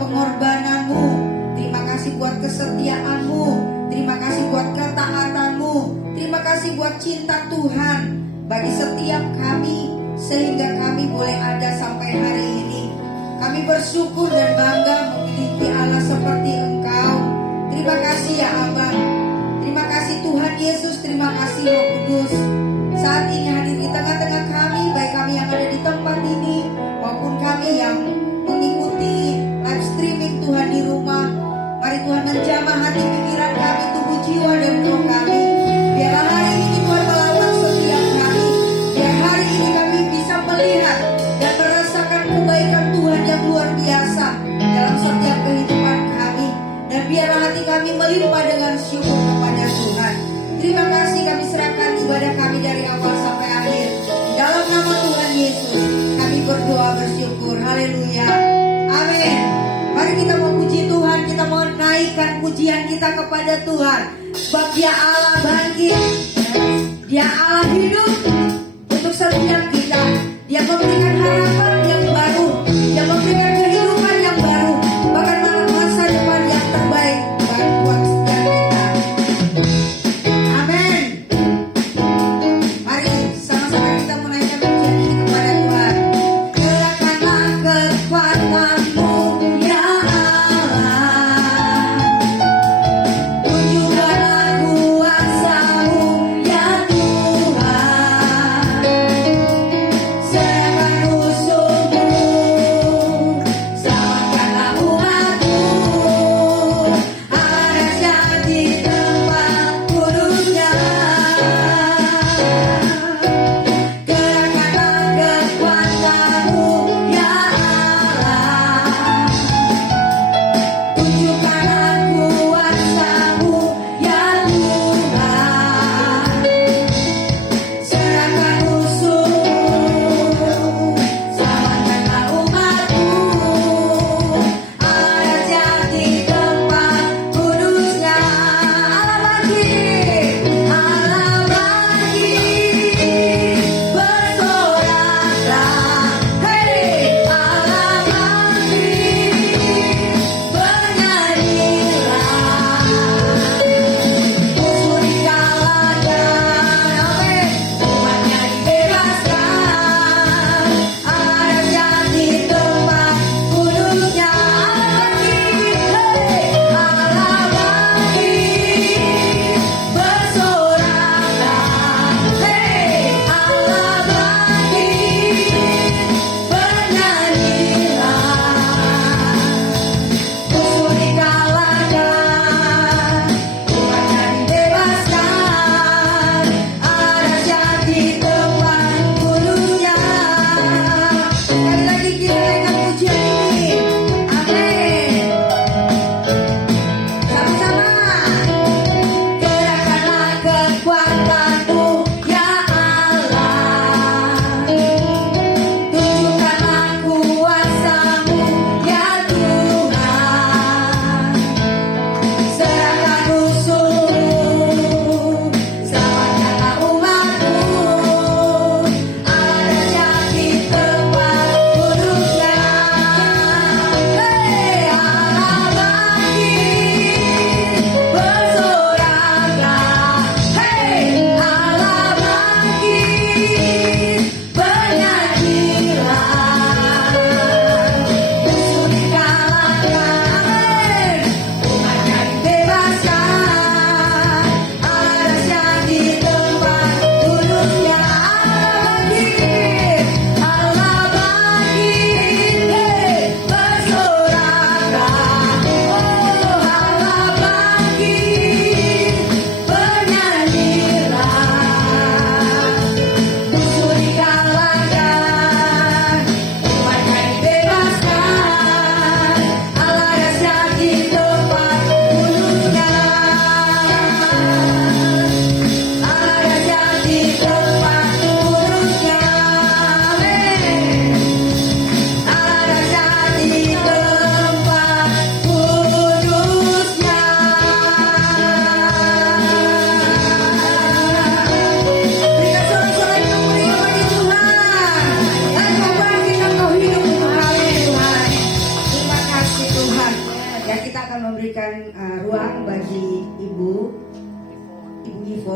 pengorbananmu, terima kasih buat kesetiaanmu, terima kasih buat ketaatanmu, terima kasih buat cinta Tuhan bagi setiap kami, sehingga kami boleh ada sampai hari ini. Kami bersyukur dan bangga memiliki Allah seperti Engkau. Terima kasih ya Abang. Terima kasih Tuhan Yesus, terima kasih Roh Kudus. Saat ini hadir di tengah-tengah kami, baik kami yang ada di tempat ini maupun kami yang mengikuti live streaming Tuhan di rumah. Mari Tuhan menjamah hati pikiran kami, tubuh jiwa dan roh kami. Biarlah hari ini Tuhan melatang setiap kami. Biar hari ini kami bisa melihat dan merasakan kebaikan Tuhan yang luar biasa dalam setiap kehidupan kami. Dan biarlah hati kami melimpah dengan syukur kepada Tuhan. Terima kasih, kami serahkan ibadah kami dari awal sampai akhir. Dalam nama Tuhan Yesus kami berdoa bersyukur. Haleluya. Amin. Mari kita mau puji Tuhan, kita mau naikkan pujian kita kepada Tuhan. Sebab Dia Allah bangkit, Dia Allah hidup untuk setiap kita. Dia memberikan harapan yang baru, Dia memberikan kehidupan yang baru, bahkan masa depan yang terbaik buat setiap kita. Amin. Mari sama-sama kita menaikkan pujian ini kepada Tuhan. Kerahkanlah kekuatanmu ya Allah, tunjukkanlah kuasamu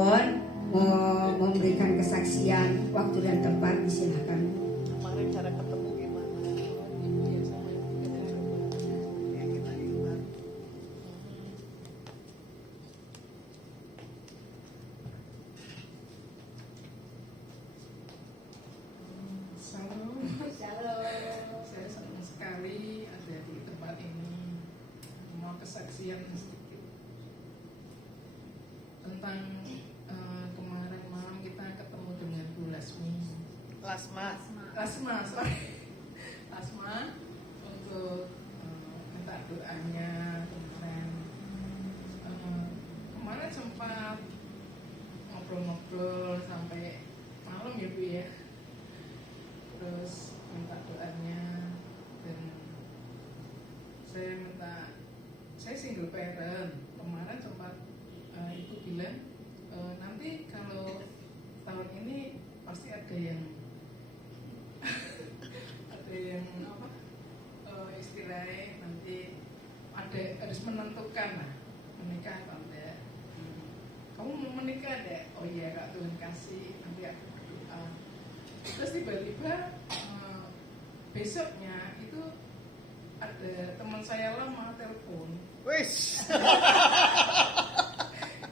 telepon mau memberikan kesaksian, waktu dan tempat disilahkan. Kemarin cara ketemu gimana? Ibu ya sama yang tiga dari rumah yang kita ingat. Shalom. Saya senang sekali ada di tempat ini. Mau kesaksian sedikit tentang kemarin malam kita ketemu dengan Bu Lasmi. Lasma. Lasma untuk minta doanya kemarin. Kemarin sempat ngobrol-ngobrol sampai malam ya Bu ya. Terus minta doanya dan saya single parent. Kemarin sempat ibu bilang nanti kalau tahun ini pasti ada yang apa istilahnya nanti ada harus menentukan lah menikah atau enggak. Kamu mau menikah deh? Oh iya Kak, Tuhan kasih, nanti aku berdoa. Terus tiba-tiba besoknya itu ada teman saya lama telepon. Wis.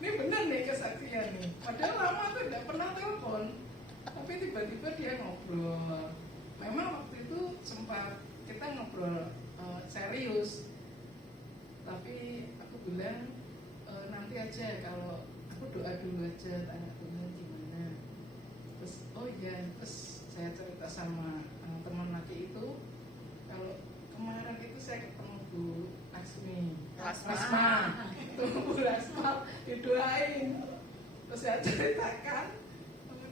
Ini benar nih kesaksian nih. Padahal lama tuh nggak pernah telepon, tapi tiba-tiba dia ngobrol. Memang waktu itu sempat kita ngobrol serius, tapi aku bilang nanti aja, kalau aku doa dulu aja, tanya Tuhan gimana. Terus oh iya, terus saya cerita sama teman laki itu kalau kemarin itu saya ketemu Bu Lasma, Bu Lasma didoain. Terus saya ceritakan,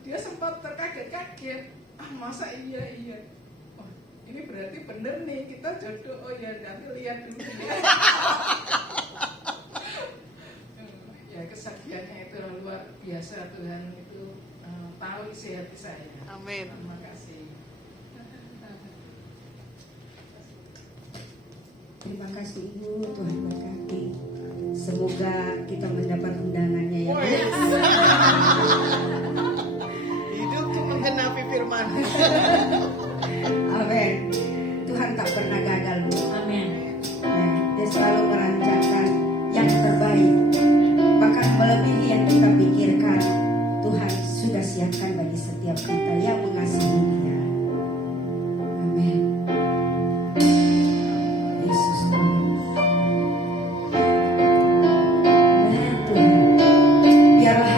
dia sempat terkaget-kaget. Masa iya. Oh, ini berarti bener nih kita jodoh. Oh ya, nanti lihat dulu ya. Ya kesaksiannya itu luar biasa. Tuhan itu tahu isi hati saya. Amin. Terima kasih. Terima kasih Ibu, Tuhan berkati. Semoga kita mendapat undangannya ya. Hidup menggenapi firman. Amin. Tuhan tak pernah gagal Bu. Amin. Dia selalu merancangkan yang terbaik, bahkan melebihi yang kita pikirkan. Tuhan sudah siapkan bagi setiap kita yang mengasihi Dia. Amin. Yesus Tuhan. Amin Tuhan. Biarlah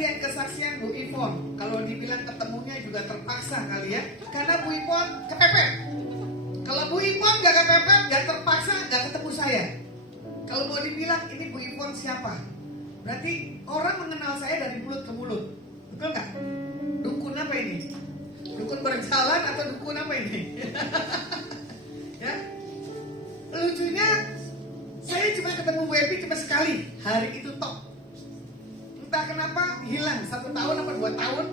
yang kesaksian Bu Ivon. Kalau dibilang ketemunya juga terpaksa kali ya. Karena Bu Ivon kepepet. Kalau Bu Ivon gak kepepet, gak terpaksa, gak ketemu saya. Kalau mau dibilang ini Bu Ivon siapa? Berarti orang mengenal saya dari mulut ke mulut. Betul gak? Dukun apa ini? Dukun berjalan atau dukun apa ini? Ya. Lucunya saya cuma ketemu Bu Epi cuma sekali. Hari itu tok. Entah kenapa hilang 1 tahun apa 2 tahun.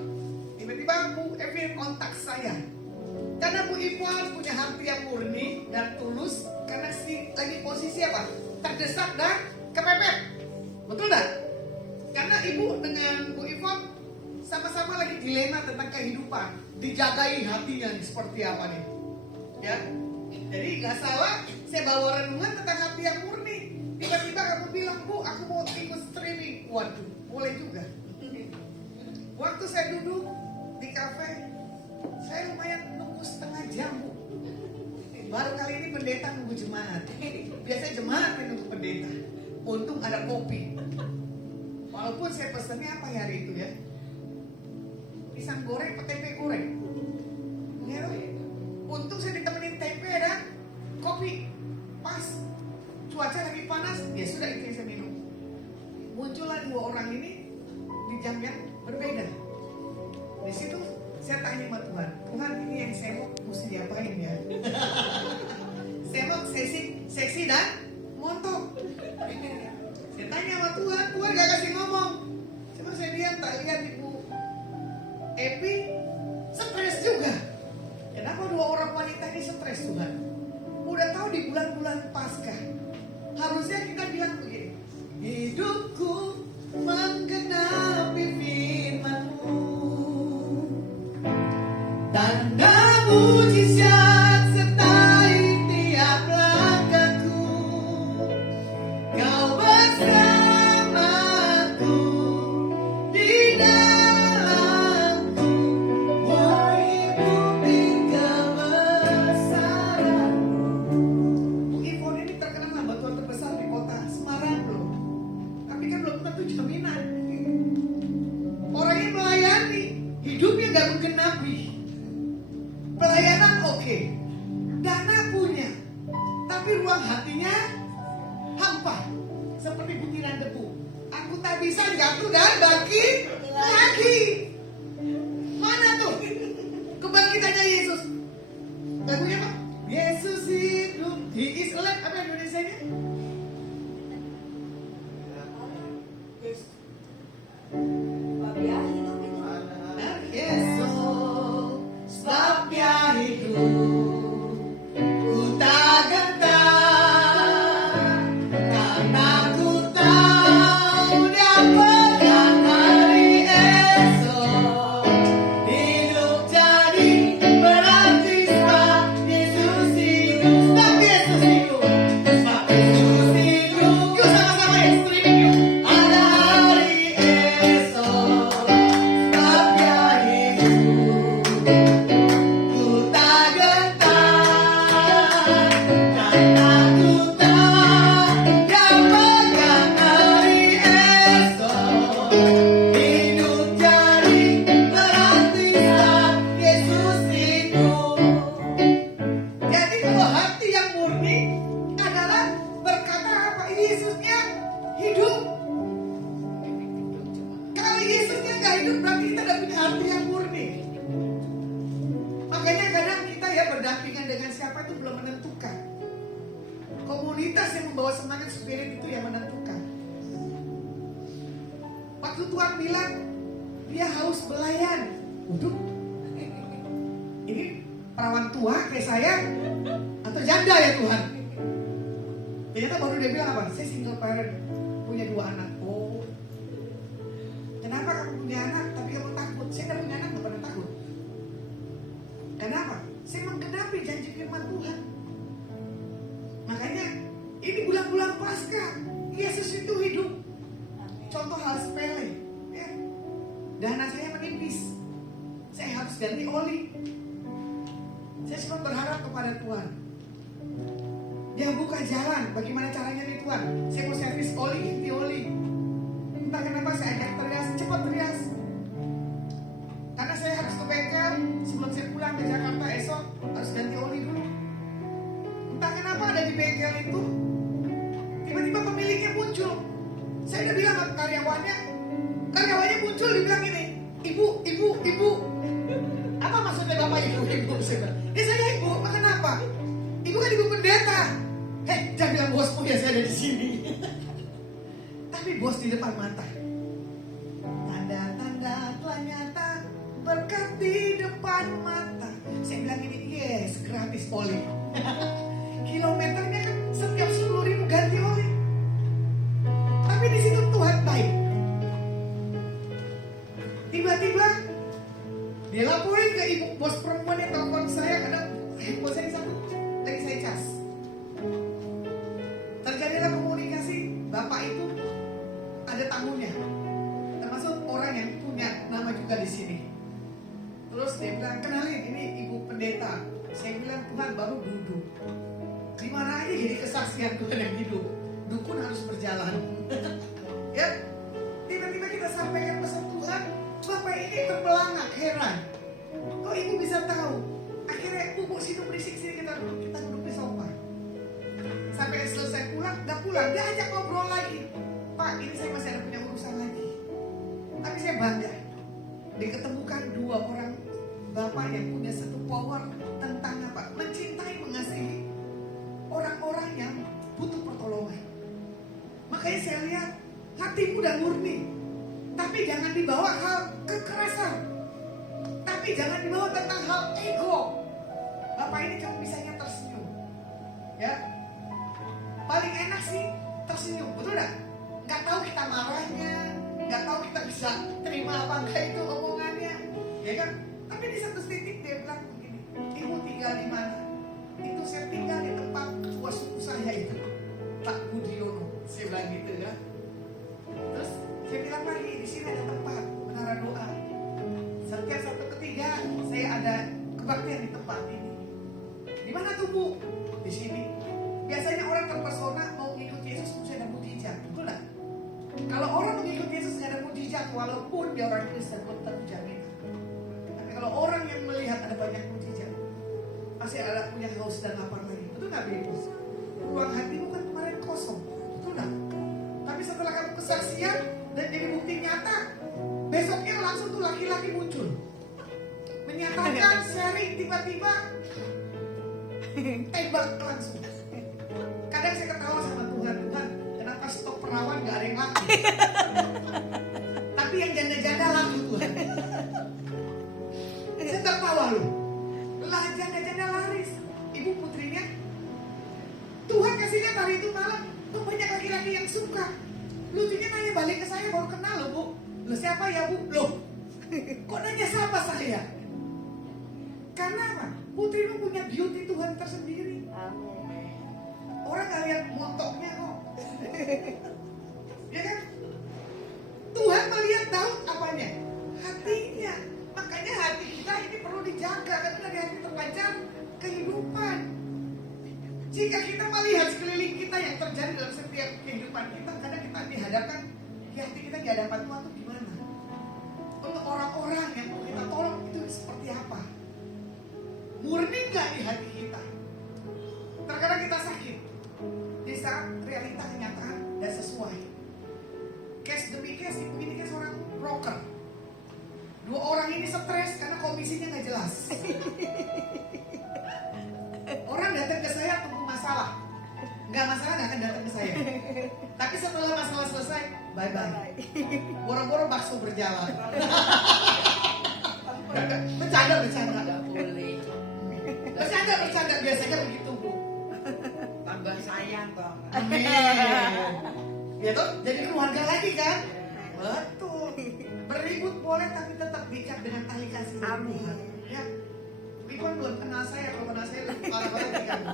Tiba-tiba Bu Epi kontak saya. Karena Bu Ivon punya hati yang murni dan tulus. Karena lagi posisi apa? Terdesak dan kepepet. Betul gak? Karena ibu dengan Bu Ivon sama-sama lagi dilema tentang kehidupan. Dijagai hatinya nih, seperti apa nih. Ya. Jadi gak salah saya bawa renungan tentang hati yang murni. Tiba-tiba kamu bilang, Bu, aku mau ikut streaming. Waduh, boleh juga. Waktu saya duduk di kafe, saya lumayan nunggu setengah jam, Bu. Baru kali ini pendeta nunggu jemaat. Biasanya jemaat yang nunggu pendeta. Untung ada kopi. Walaupun saya pesannya apa hari itu ya? Pisang goreng atau tempe goreng. Ya, untung saya ditemenin tempe dan kopi. Pas cuaca lagi panas, ya sudah itu yang saya minum. Muncullah 2 orang ini di jam yang berbeda. Di situ saya tanya sama Tuhan, Tuhan ini yang saya mau mesti diapain ya? Saya mau seksi dan montok. Saya tanya sama Tuhan, Tuhan gak kasih ngomong. Cuma saya lihat Ibu Epi stres juga. Kenapa 2 orang wanita ini stres Tuhan? Udah tahu di bulan-bulan Paskah harusnya kita bilang begini, hidupku menggenapi firman-Mu, tanda mujizat sertai tiap langkahku. Kau bersamaku di dalamku, menghidupi kebesaran. Bu Ivon ini terkenal batuan terbesar di kota Semarang loh. Tapi kan belum tentu jaminan. Orangnya melayani, hidupnya gak menggenapi. Pelayanan oke, dana punya, tapi ruang hatinya hampa, seperti butiran debu. Aku tak bisa jatuh dan bangkit lagi. Mana tuh kebangkitannya Yesus? Lagunya apa? Yesus hidup, He is alive. Apa Indonesianya? Yesus sebab Dia hidup, ku tak gentar, karena ku tahu Dia pegang hari esok. Hidup jadi berarti sebab Yesus hidup, sebab Yesus hidup, sebab Yesus hidup. Yuk sama-sama ya, streaming yuk. Ada hari esok, sebab Dia hidup. Ku tak gentar, karena ku tahu Dia pegang hari esok. Hidup jadi berarti sebab Yesus hidup. Jadi kalau hati yang murni adalah berkata apa? Yesusnya hidup. Kalau Yesusnya nggak hidup berarti kita tidak punya hati yang murni. Makanya kadang kita ya berdampingan dengan siapa itu belum menentukan. Komunitas yang membawa semangat spirit itu yang menentukan. Waktu Tuhan bilang dia haus belayan. Waduh, ini perawan tua kayak saya atau janda ya Tuhan? Ternyata baru dia bilang apa? Saya single parent, punya 2 anak. Oh, kenapa kamu punya anak tapi kamu takut? Saya tidak punya anak, nggak pernah takut. Kenapa? Saya menggenapi janji firman Tuhan. Makanya ini bulan-bulan Paskah, Yesus itu hidup. Contoh hal sepele, ya. Dana saya menipis, saya harus ganti oli. Saya cuma berharap kepada Tuhan. Dia buka jalan, bagaimana caranya nih Tuhan? Saya mau servis oli, ganti oli. Entah kenapa saya ajak terias, cepat terias. Karena saya harus ke bengkel sebelum saya pulang ke Jakarta esok, harus ganti oli dulu. Entah kenapa ada di bengkel itu, tiba-tiba pemiliknya muncul. Saya udah bilang sama karyawannya muncul, dibilang ini, ibu. Apa maksudnya bapak ibu? Saya bilang, saya ibu, kenapa? Ibu kan ibu pendeta. Jangan bilang bosmu ya saya ada di sini. Tapi bos di depan mata. Tanda-tanda telah nyata, berkat di depan mata. Saya bilang ini, yes, gratis oli. Kilometernya kan setiap 10.000 ganti oli. Tapi di situ Tuhan baik. Tiba-tiba dia laporin ke ibu bos perempuan yang telepon saya karena handphone saya satu lagi saya cas. Terjadilah komunikasi, bapak itu ada tamunya, termasuk orang yang punya nama juga di sini. Terus dia bilang, kenalin ini ibu pendeta. Saya bilang, Tuhan baru duduk. Di mana aja jadi kesaksian Tuhan yang hidup. Dukun harus berjalan. Ya, tiba-tiba kita sampaikan pesan Tuhan. Bapak ini terbelangak, heran. Kok ibu bisa tahu? Akhirnya bubuk situ berisik sini kita duduk di sofa. Sampai selesai pulang, gak pulang, dia ajak ngobrol lagi. Pak, ini saya masih ada punya urusan lagi. Tapi saya bangga diketemukan dua orang bapak yang punya satu power tentang apa? Mencintai, mengasihi orang-orang yang butuh pertolongan. Makanya saya lihat hatimu udah murni. Tapi jangan dibawa hal kekerasan. Tapi jangan dibawa tentang hal ego. Bapak ini cuma bisanya tersenyum. Ya, paling enak sih tersenyum, betul gak? Gak tahu kita marahnya, gak tahu kita bisa terima apa enggak itu omongannya, ya kan? Tapi di satu titik dia bilang begini, ibu tinggal di mana? Itu saya tinggal di tempat ketua suku saya itu, Pak Budiono. Saya bilang gitu ya. Terus saya bilang lagi di sini ada tempat menara doa. Setiap Sabtu ketiga saya ada kebaktian di tempat ini. Di mana tuh Bu? Di sini. Biasanya orang terpesona mau ikut Yesus mesti ada mujizat, betul nggak? Kalau orang mengikut Yesus nggak ada mujizat, walaupun dia orang Kristen pun terjamin. Tapi kalau orang yang melihat ada banyak mujizat, pasti ada punya haus dan lapar lagi, betul nggak Ibu? Ruang hatimu kan kemarin kosong, betul nggak? Tapi setelah kamu kesaksian dan jadi bukti nyata, besoknya langsung tuh laki-laki muncul, menyatakan sharing tiba-tiba tembak langsung. Kadang saya ketawa sama Tuhan, kenapa stok perawan gak ada yang laku? Tapi yang janda-janda laku Tuhan. Saya tertawa loh. Lah janda-janda laris. Ibu putrinya Tuhan kasih lihat hari itu malam, kok banyak laki-laki yang suka. Lucunya nanya balik ke saya, baru kenal loh Bu. Loh siapa ya Bu? Loh kok nanya siapa saya? Karena apa? Putrimu punya beauty Tuhan tersendiri. Orang gak lihat montoknya kok. Ya kan? Tuhan melihat Daud apanya? Hatinya. Makanya hati kita ini perlu dijaga. Karena dari hati terpancar kehidupan. Jika kita melihat sekeliling kita yang terjadi dalam setiap kehidupan kita, kadang kita dihadapkan di hati kita di hadapan Tuhan itu gimana? Untuk orang-orang yang mau kita tolong itu seperti apa? Murni gak di hati kita? Terkadang kita sakit di saat realita kenyataan dan sesuai. Case demi case, ibu ini kan seorang broker. Dua orang ini stres karena komisinya gak jelas. Orang datang ke saya tunggu masalah. Gak masalah gak akan datang ke saya. Tapi setelah masalah selesai, bye-bye. Boro-boro bakso berjalan. Bercanda. Bercanda biasanya begitu Bu. Tambah sayang kok. Amin. Ya toh, jadi keluarga lagi kan? Betul. Beribut boleh tapi tetap diikat dengan tali kasih. Amin. Ya. Ibu belum kenal saya, kalau kenal saya lebih parah-parah di kamu.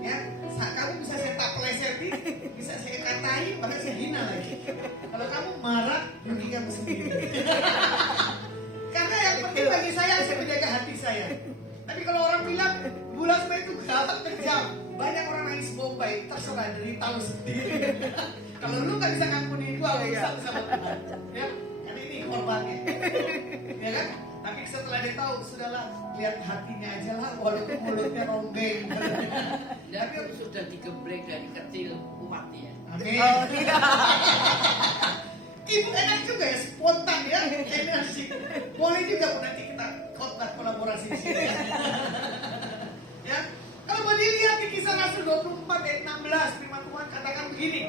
Ya, kamu bisa saya tak peleseti, bisa saya katai, bahkan saya hina lagi. Kalau kamu marah, rugi kamu sendiri. Karena yang penting bagi saya menjaga hati saya. Tapi kalau orang bilang bulan Mei itu galak kejam, banyak orang nangis bombay, terserah dari tahu sendiri. Kalau lu gak bisa ngampuni gua, juga urusan sama Tuhan. Ya, kan ini korbannya. Ya kan? Tapi setelah dia tahu, sudahlah, lihat hatinya aja lah, walaupun mulutnya rombeng. Tapi sudah digembleng dari kecil kuatnya. Amin. Ibu enak juga ya, spontan ya, energi. Boleh juga Bu, nanti kita khotbah kolaborasi di sini. Ya, kalau mau dilihat di Kisah Rasul 24 ayat 16, firman Tuhan katakan begini.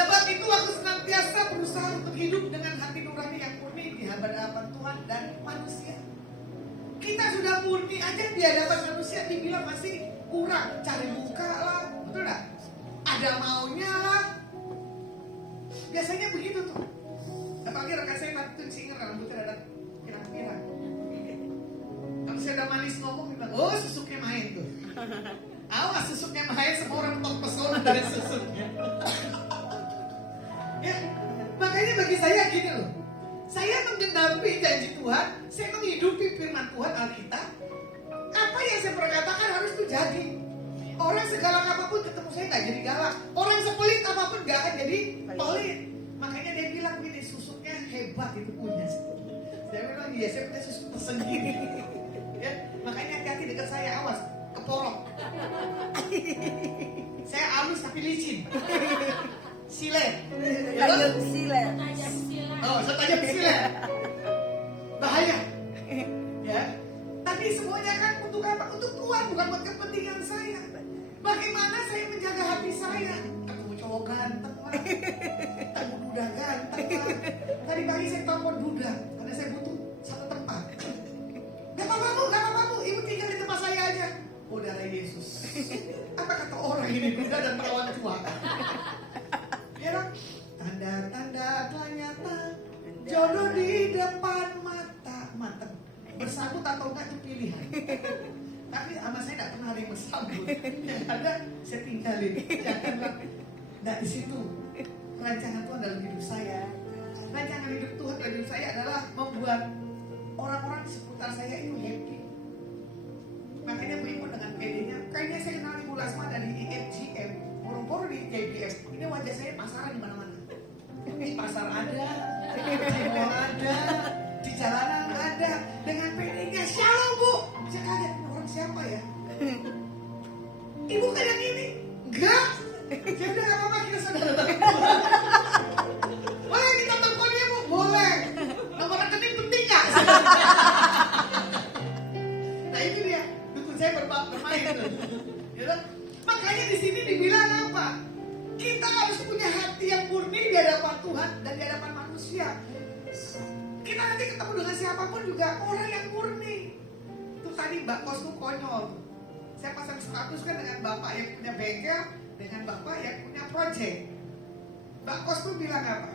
Sebab itu aku senantiasa berusaha untuk hidup dengan hati nurani yang murni di hadapan Tuhan dan manusia. Kita sudah murni aja di hadapan manusia dibilang masih kurang, cari muka lah, betul nggak? Ada maunya lah. Biasanya begitu tuh. Apalagi rekan saya waktu itu ingat rambutnya ada pirang-pirang. Kalau saya udah manis ngomong, bilang, oh susuknya main tuh. Awas susuknya main, semua orang terpesona dari susuknya. Ya, makanya bagi saya gini loh. Saya menggenapi janji Tuhan, saya menghidupi firman Tuhan Alkitab. Apa yang saya perkatakan harus terjadi. Orang segalak apapun ketemu saya gak jadi galak. Orang sepelit apapun gak akan jadi pelit. Makanya dia bilang gini, susuknya hebat itu punya. Saya bilang iya, saya punya susuk tersendiri. Ya, makanya hati-hati dekat saya, awas keporok. Saya halus tapi licin. Silet. Tajam silet. Oh, saya tajam silet. Bahaya. Ya. Tapi semuanya kan untuk apa? Untuk Tuhan, bukan buat kepentingan saya. Bagaimana saya menjaga hati saya? Ketemu cowok ganteng lah, ketemu duda ganteng lah. Tadi pagi saya telepon duda karena saya butuh satu tempat. Gak apa-apa bu, gak apa-apa bu, ibu tinggal di tempat saya aja. Oh darah Yesus. Apa kata orang ini, duda dan perawan tua? Ya dong. Tanda-tanda telah nyata, jodoh di depan mata. Mantap. Bersambut atau enggak itu pilihan. Tapi sama saya tidak pernah ada yang bersambut. Yang ada saya tinggalin. Janganlah. Nah di situ rancangan Tuhan dalam hidup saya. Rancangan hidup Tuhan dalam hidup saya adalah membuat orang-orang di seputar saya itu happy. Makanya Bu Ibu dengan PD-nya, kayaknya saya kenal Ibu Lasma dari IFGM, buru-buru di JBM. Ini wajah saya pasaran di mana-mana. Di pasar ada, di mall ada, di jalanan ada, dengan PD-nya shalom Bu. Saya kaget, orang siapa ya? Ibu kayak gini? Enggak. Saya udah gak apa-apa, kita saudara. Boleh kita teleponnya Bu? Boleh. Nomor rekening penting gak? Nah itu dia, dukun saya bermain tuh. Ya, makanya di sini dibilang apa? Kita harus punya hati yang murni di hadapan Tuhan dan di hadapan manusia. Kita nanti ketemu dengan siapapun juga orang yang murni. Itu tadi Mbak Kos tuh konyol. Saya pasang status kan dengan bapak yang punya bengkel, dengan bapak yang punya project. Mbak Kos tuh bilang apa?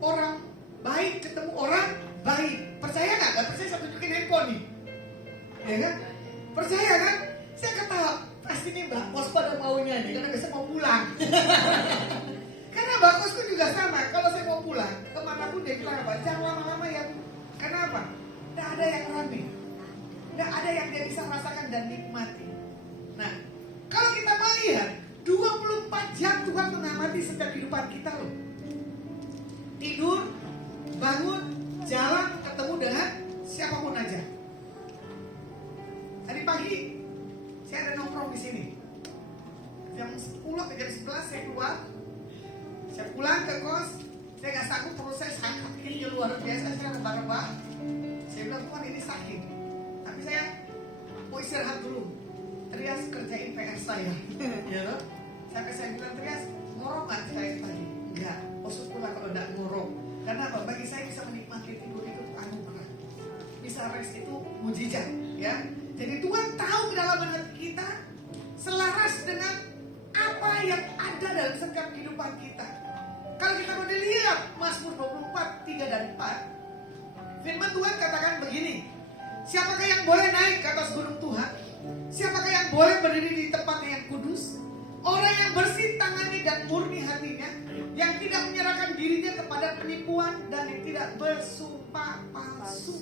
Orang baik ketemu orang baik. Percaya nggak? Gak percaya saya tunjukin handphone nih. Ya kan? Percaya kan? Saya ketawa. Pasti nih Mbak Kos pada maunya nih, karena besok mau pulang. Karena Mbak Kos tuh juga sama. Kalau saya mau pulang, kemanapun dia bilang apa? Jangan lama-lama ya Bu. Karena apa? Tidak ada yang rame. Tidak ada yang dia bisa merasakan dan nikmati. Nah, kalau kita melihat 24 jam Tuhan mengamati setiap kehidupan kita loh. Tidur, bangun, jalan, ketemu dengan siapapun aja. Tadi pagi saya ada nongkrong di sini. Jam 10 ke jam 11 saya keluar. Saya pulang ke kos. Saya nggak sanggup proses angkat ini luar biasa. Saya rebah-rebah. Saya bilang Tuhan ini sakit. Tapi saya mau istirahat dulu. Trias kerjain PR saya. Ya loh. Sampai saya bilang Trias ngorok nggak kayak tadi? Enggak. Oh syukurlah kalau nggak ngorok. Karena apa? Bagi saya bisa menikmati tidur itu anugerah. Bisa rest itu mujizat. Ya. Jadi Tuhan tahu kedalaman hati kita selaras dengan apa yang ada dalam setiap kehidupan kita. Kalau kita mau dilihat Mazmur 24, 3 dan 4, firman Tuhan katakan begini. Siapakah yang boleh naik ke atas gunung Tuhan? Siapakah yang boleh berdiri di tempat yang kudus? Orang yang bersih tangannya dan murni hatinya, yang tidak menyerahkan dirinya kepada penipuan dan yang tidak bersumpah palsu.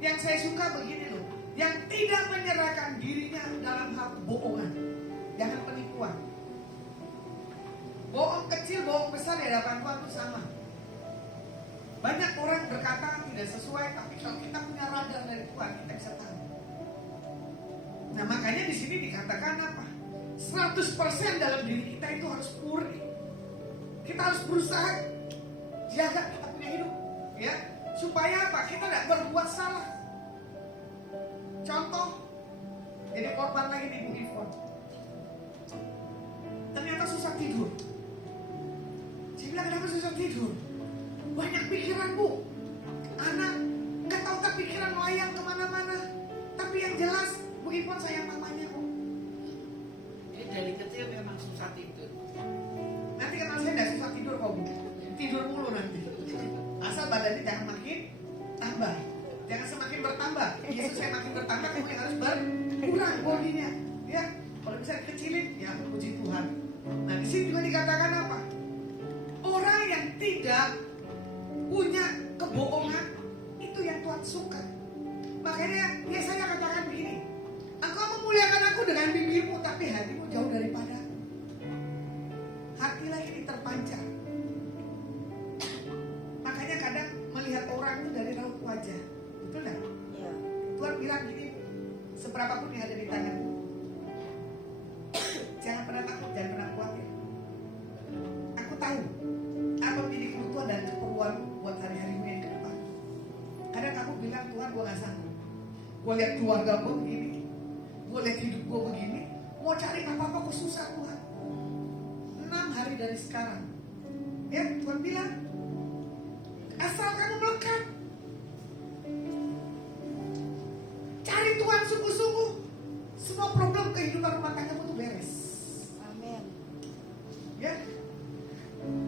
Yang saya suka begini loh, yang tidak menyerahkan dirinya dalam hal kebohongan, jangan penipuan. Bohong kecil, bohong besar di hadapan Tuhan itu sama. Banyak orang berkata tidak sesuai, tapi kalau kita punya radar dari Tuhan, kita bisa tahu. Nah makanya di sini dikatakan apa? 100% dalam diri kita itu harus murni. Kita harus berusaha jaga kita punya hidup, ya, supaya apa? Kita tidak berbuat salah. Contoh, jadi korban lagi di Ibu Ivon. Ternyata susah tidur. Saya bilang, kenapa susah tidur? Banyak pikiran, Bu. Anak nggak tahu pikiran melayang kemana-mana. Tapi yang jelas, Bu Ivon sayang mamanya, Bu. Dari kecil memang susah tidur. Nanti kenal saya nggak susah tidur kok, Bu. Tidur mulu nanti. Asal badannya jangan makin tambah. Jangan semakin bertambah. Yesus saya makin bertambah, kamu yang harus berkurang bodinya. Ya, kalau bisa dikecilin, ya puji Tuhan. Nah di sini juga dikatakan apa? Orang yang tidak punya kebohongan itu yang Tuhan suka. Makanya Yesaya katakan begini, engkau memuliakan aku dengan bibirmu, tapi hatimu jauh daripada aku. Hatilah ini terpancar. Makanya kadang melihat orang itu dari raut wajah, betul nggak? Iya. Tuhan bilang gini, seberapa pun yang ada di tanganmu, jangan pernah takut, jangan pernah khawatir. Aku tahu apa menjadi kebutuhan dan keperluan buat hari-harimu yang ke depan. Kadang kamu bilang, Tuhan gue gak sanggup. Gue lihat keluarga gue begini, gue lihat hidup gue begini, mau cari apa-apa kok susah Tuhan. 6 hari dari sekarang, ya Tuhan bilang, asal kamu melekat, cari Tuhan sungguh-sungguh, semua problem kehidupan rumah tanggamu tuh beres. Amin. Ya,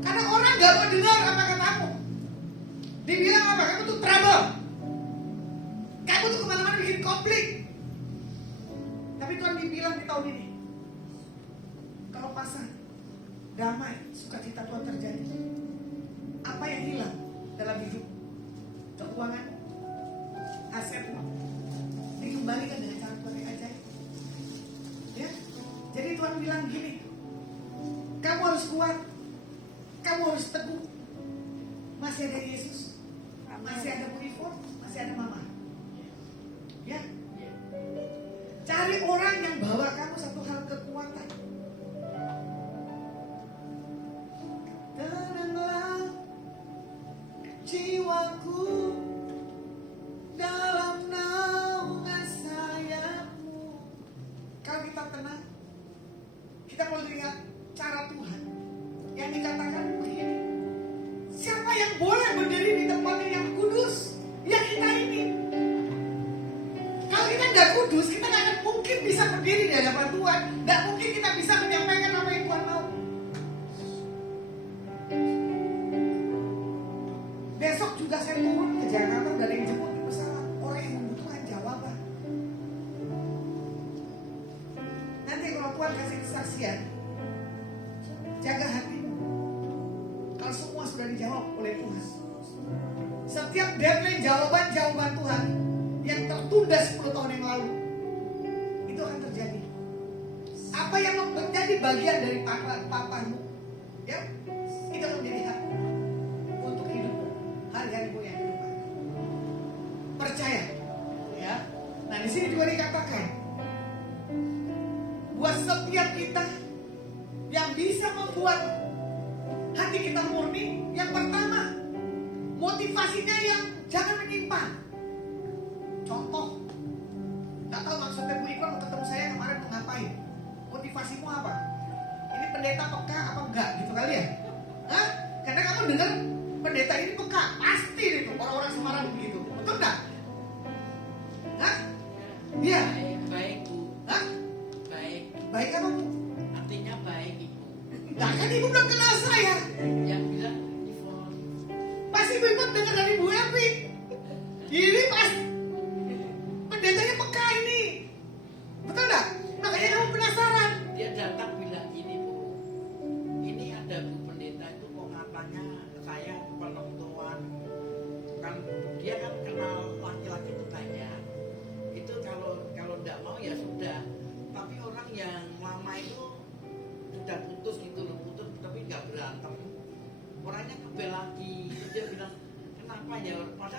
karena orang gak mau dengar apa katamu. Dibilang apa? Kamu tuh trouble. Kamu tuh kemana-mana bikin konflik. Tapi Tuhan dibilang di tahun ini, kalau pasang damai, sukacita Tuhan terjadi. Apa yang hilang dalam hidup? Keuangan, asetmu dikembalikan dengan cara Tuhan yang ajaib. Ya, jadi Tuhan bilang gini, kamu harus kuat, kamu harus teguh. Masih ada Yesus, masih ada Bu Ivon, masih ada Mama. Ya, cari orang yang bawa kamu satu hal kekuatan. Tenanglah jiwaku dalam naungan sayapmu. Kalau kita tenang, kita mau lihat cara Tuhan yang dikatakan begini, siapa yang boleh berdiri di tempat yang kudus? Ya kita ini. Kalau kita nggak kudus, kita nggak akan mungkin bisa berdiri di hadapan Tuhan. Nggak mungkin kita bisa menyampaikan apa yang Tuhan mau. Besok juga saya turun ke Jakarta, udah ada yang jemput di pesawat. Orang yang membutuhkan jawaban. Nanti kalau Tuhan kasih kesaksian, jaga hatimu. Kalau semua sudah dijawab oleh Tuhan, setiap deadline jawaban Tuhan yang tertunda 10 tahun yang lalu, itu akan terjadi. Apa yang menjadi bagian dari papamu, ya, itu akan menjadi hak untuk hidup hari-harimu yang ke depan. Percaya, ya. Nah di sini juga dikatakan, buat setiap kita yang bisa membuat hati kita murni, yang pertama, motivasinya yang jangan menyimpang. Contoh, gak tahu maksudnya Bu Ivon mau ketemu saya kemarin mau ngapain? Motivasimu apa? Ini pendeta peka apa enggak gitu kali ya? Hah? Karena kamu dengar pendeta ini peka, pasti itu orang-orang Semarang begitu, betul enggak? Hah? Iya. Baik Bu. Hah? Baik. Baik apa Bu? Artinya baik Ibu. Nah kan Ibu belum kenal saya. Yang bilang Ivon. Pasti Bu Ivon dengar dari Bu Evi.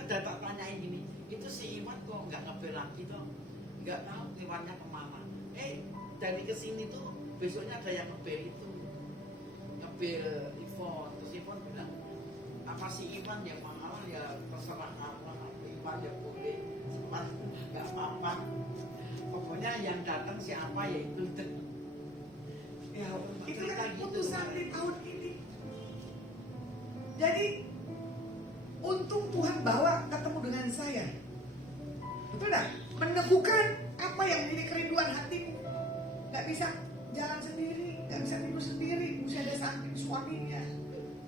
udah tak tanyain gini, itu si Iwan kok nggak ngebel lagi toh? Nggak tahu Iwannya kemana. Dari kesini tuh besoknya ada yang ngebel itu, ngebel Ivan. Terus Ivan bilang, apa si Iwan yang mahal ya terserah apa, Iwan ya boleh, sempat nggak apa-apa. Pokoknya yang datang siapa ya itu. Ya, itu kan keputusan di tahun ini. Jadi untung Tuhan bawa ketemu dengan saya. Betul dah? Meneguhkan apa yang menjadi kerinduan hatimu. Gak bisa jalan sendiri, gak bisa tidur sendiri, mesti ada samping suaminya.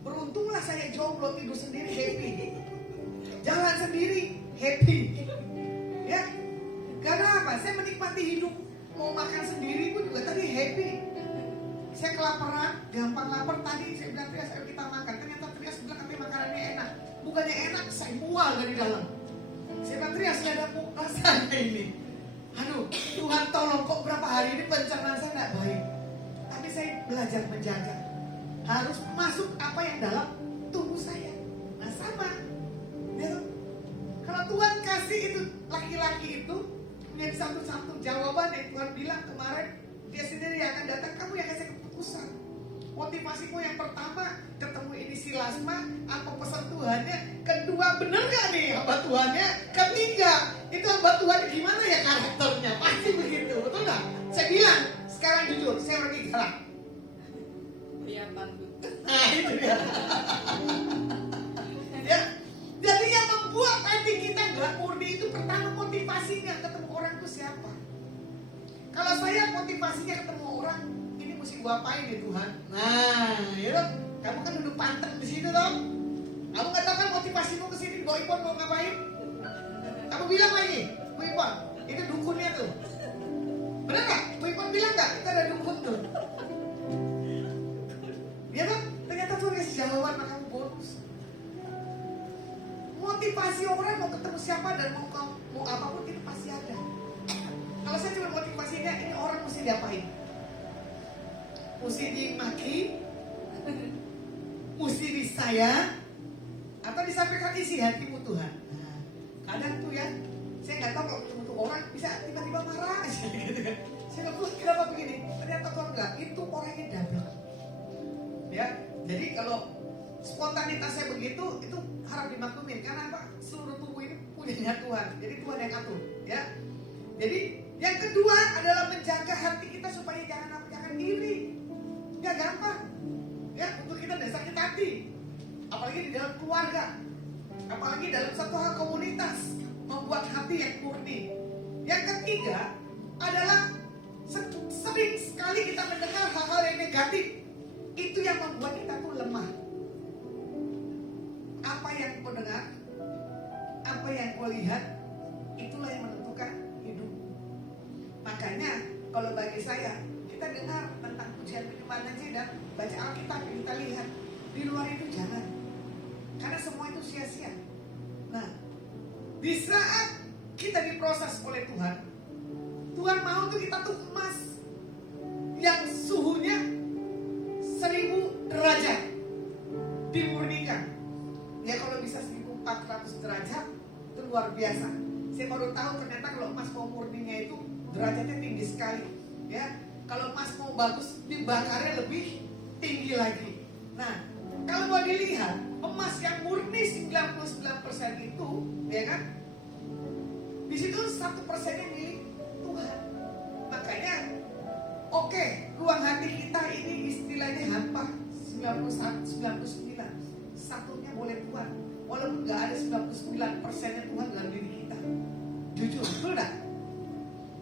Beruntunglah saya jomblo, tidur sendiri happy, jalan sendiri happy. Ya, karena apa? Saya menikmati hidup. Mau makan sendiri pun juga tadi happy. Saya kelaparan, gampang lapar tadi. Saya bilang Trias, ayo kita makan. Ternyata Trias bilang katanya makanannya enak. Bukannya enak, saya mual dari dalam. Saya bilang Trias, gak ada rasanya ini. Aduh, Tuhan tolong, kok berapa hari ini pencernaan saya gak baik. Tapi saya belajar menjaga. Harus masuk apa yang dalam tubuh saya. Nah sama. Ya, kalau Tuhan kasih itu laki-laki itu menjadi satu-satu jawaban yang Tuhan bilang kemarin, dia sendiri yang akan datang, kamu yang kasih keputusan. Motivasimu yang pertama, ketemu ini si Lasma, apa pesan Tuhannya? Kedua, bener gak nih hamba Tuhannya? Ketiga, itu hamba Tuhannya gimana ya karakternya? Pasti begitu, betul gak? Saya bilang, sekarang jujur, saya lagi galak. Kelihatan tuh. Nah itu dia. Ya, jadi yang membuat hati kita gak murni itu pertama motivasinya ketemu orang itu siapa? Kalau saya motivasinya ketemu orang, ini mesti gua apain ya Tuhan? Nah, ya dong. Kamu kan duduk panteng di situ dong. Kamu nggak tahu kan motivasimu ke sini, Bo Ipon mau ngapain? Kamu bilang lagi, Bu Ipon, itu dukunnya tuh. Benar nggak? Bu Ipon bilang nggak? Kita ada dukun tuh. Ya dong. Ternyata Tuhan kasih jawaban, maka kamu bonus. Motivasi orang mau ketemu siapa dan mau apapun itu pasti ada. Kalau saya cuma motivasinya ini orang mesti diapain? Mesti dimaki, mesti disayang, atau disampaikan isi hatimu Tuhan. Nah, kadang tuh ya, saya nggak tahu kalau ketemu orang bisa tiba-tiba marah aja gitu kan. Saya nggak kenapa begini. Ternyata Tuhan nggak, itu orangnya double. Ya, jadi kalau spontanitasnya begitu, itu harap dimaklumin. Karena apa? Seluruh tubuh ini punyanya Tuhan. Jadi Tuhan yang atur. Ya, jadi yang kedua adalah menjaga hati kita supaya jangan iri. Gak gampang. Ya, untuk kita tidak sakit hati. Apalagi di dalam keluarga. Apalagi dalam satu hal komunitas. Membuat hati yang murni. Yang ketiga adalah sering sekali kita mendengar hal-hal yang negatif. Itu yang membuat kita tuh lemah. Apa yang kau dengar, apa yang kau lihat, itulah yang menentukan hidup. Makanya kalau bagi saya, kita dengar tentang pujian penyembahan aja dan baca Alkitab yang kita lihat. Di luar itu jangan. Karena semua itu sia-sia. Nah, di saat kita diproses oleh Tuhan, Tuhan mau tuh kita tuh emas yang suhunya 1000 derajat dimurnikan. Ya kalau bisa 1400 derajat itu luar biasa. Saya baru tahu ternyata kalau emas mau murninya itu derajatnya tinggi sekali. Ya, kalau emas mau bagus dibakarnya lebih tinggi lagi. Nah, kalau mau dilihat emas yang murni 99% itu, ya kan? Di situ 1%-nya milik Tuhan. Makanya, oke, ruang hati kita ini istilahnya hampa 99, satunya boleh Tuhan. Walaupun nggak ada 99%-nya Tuhan dalam diri kita. Jujur, betul nggak?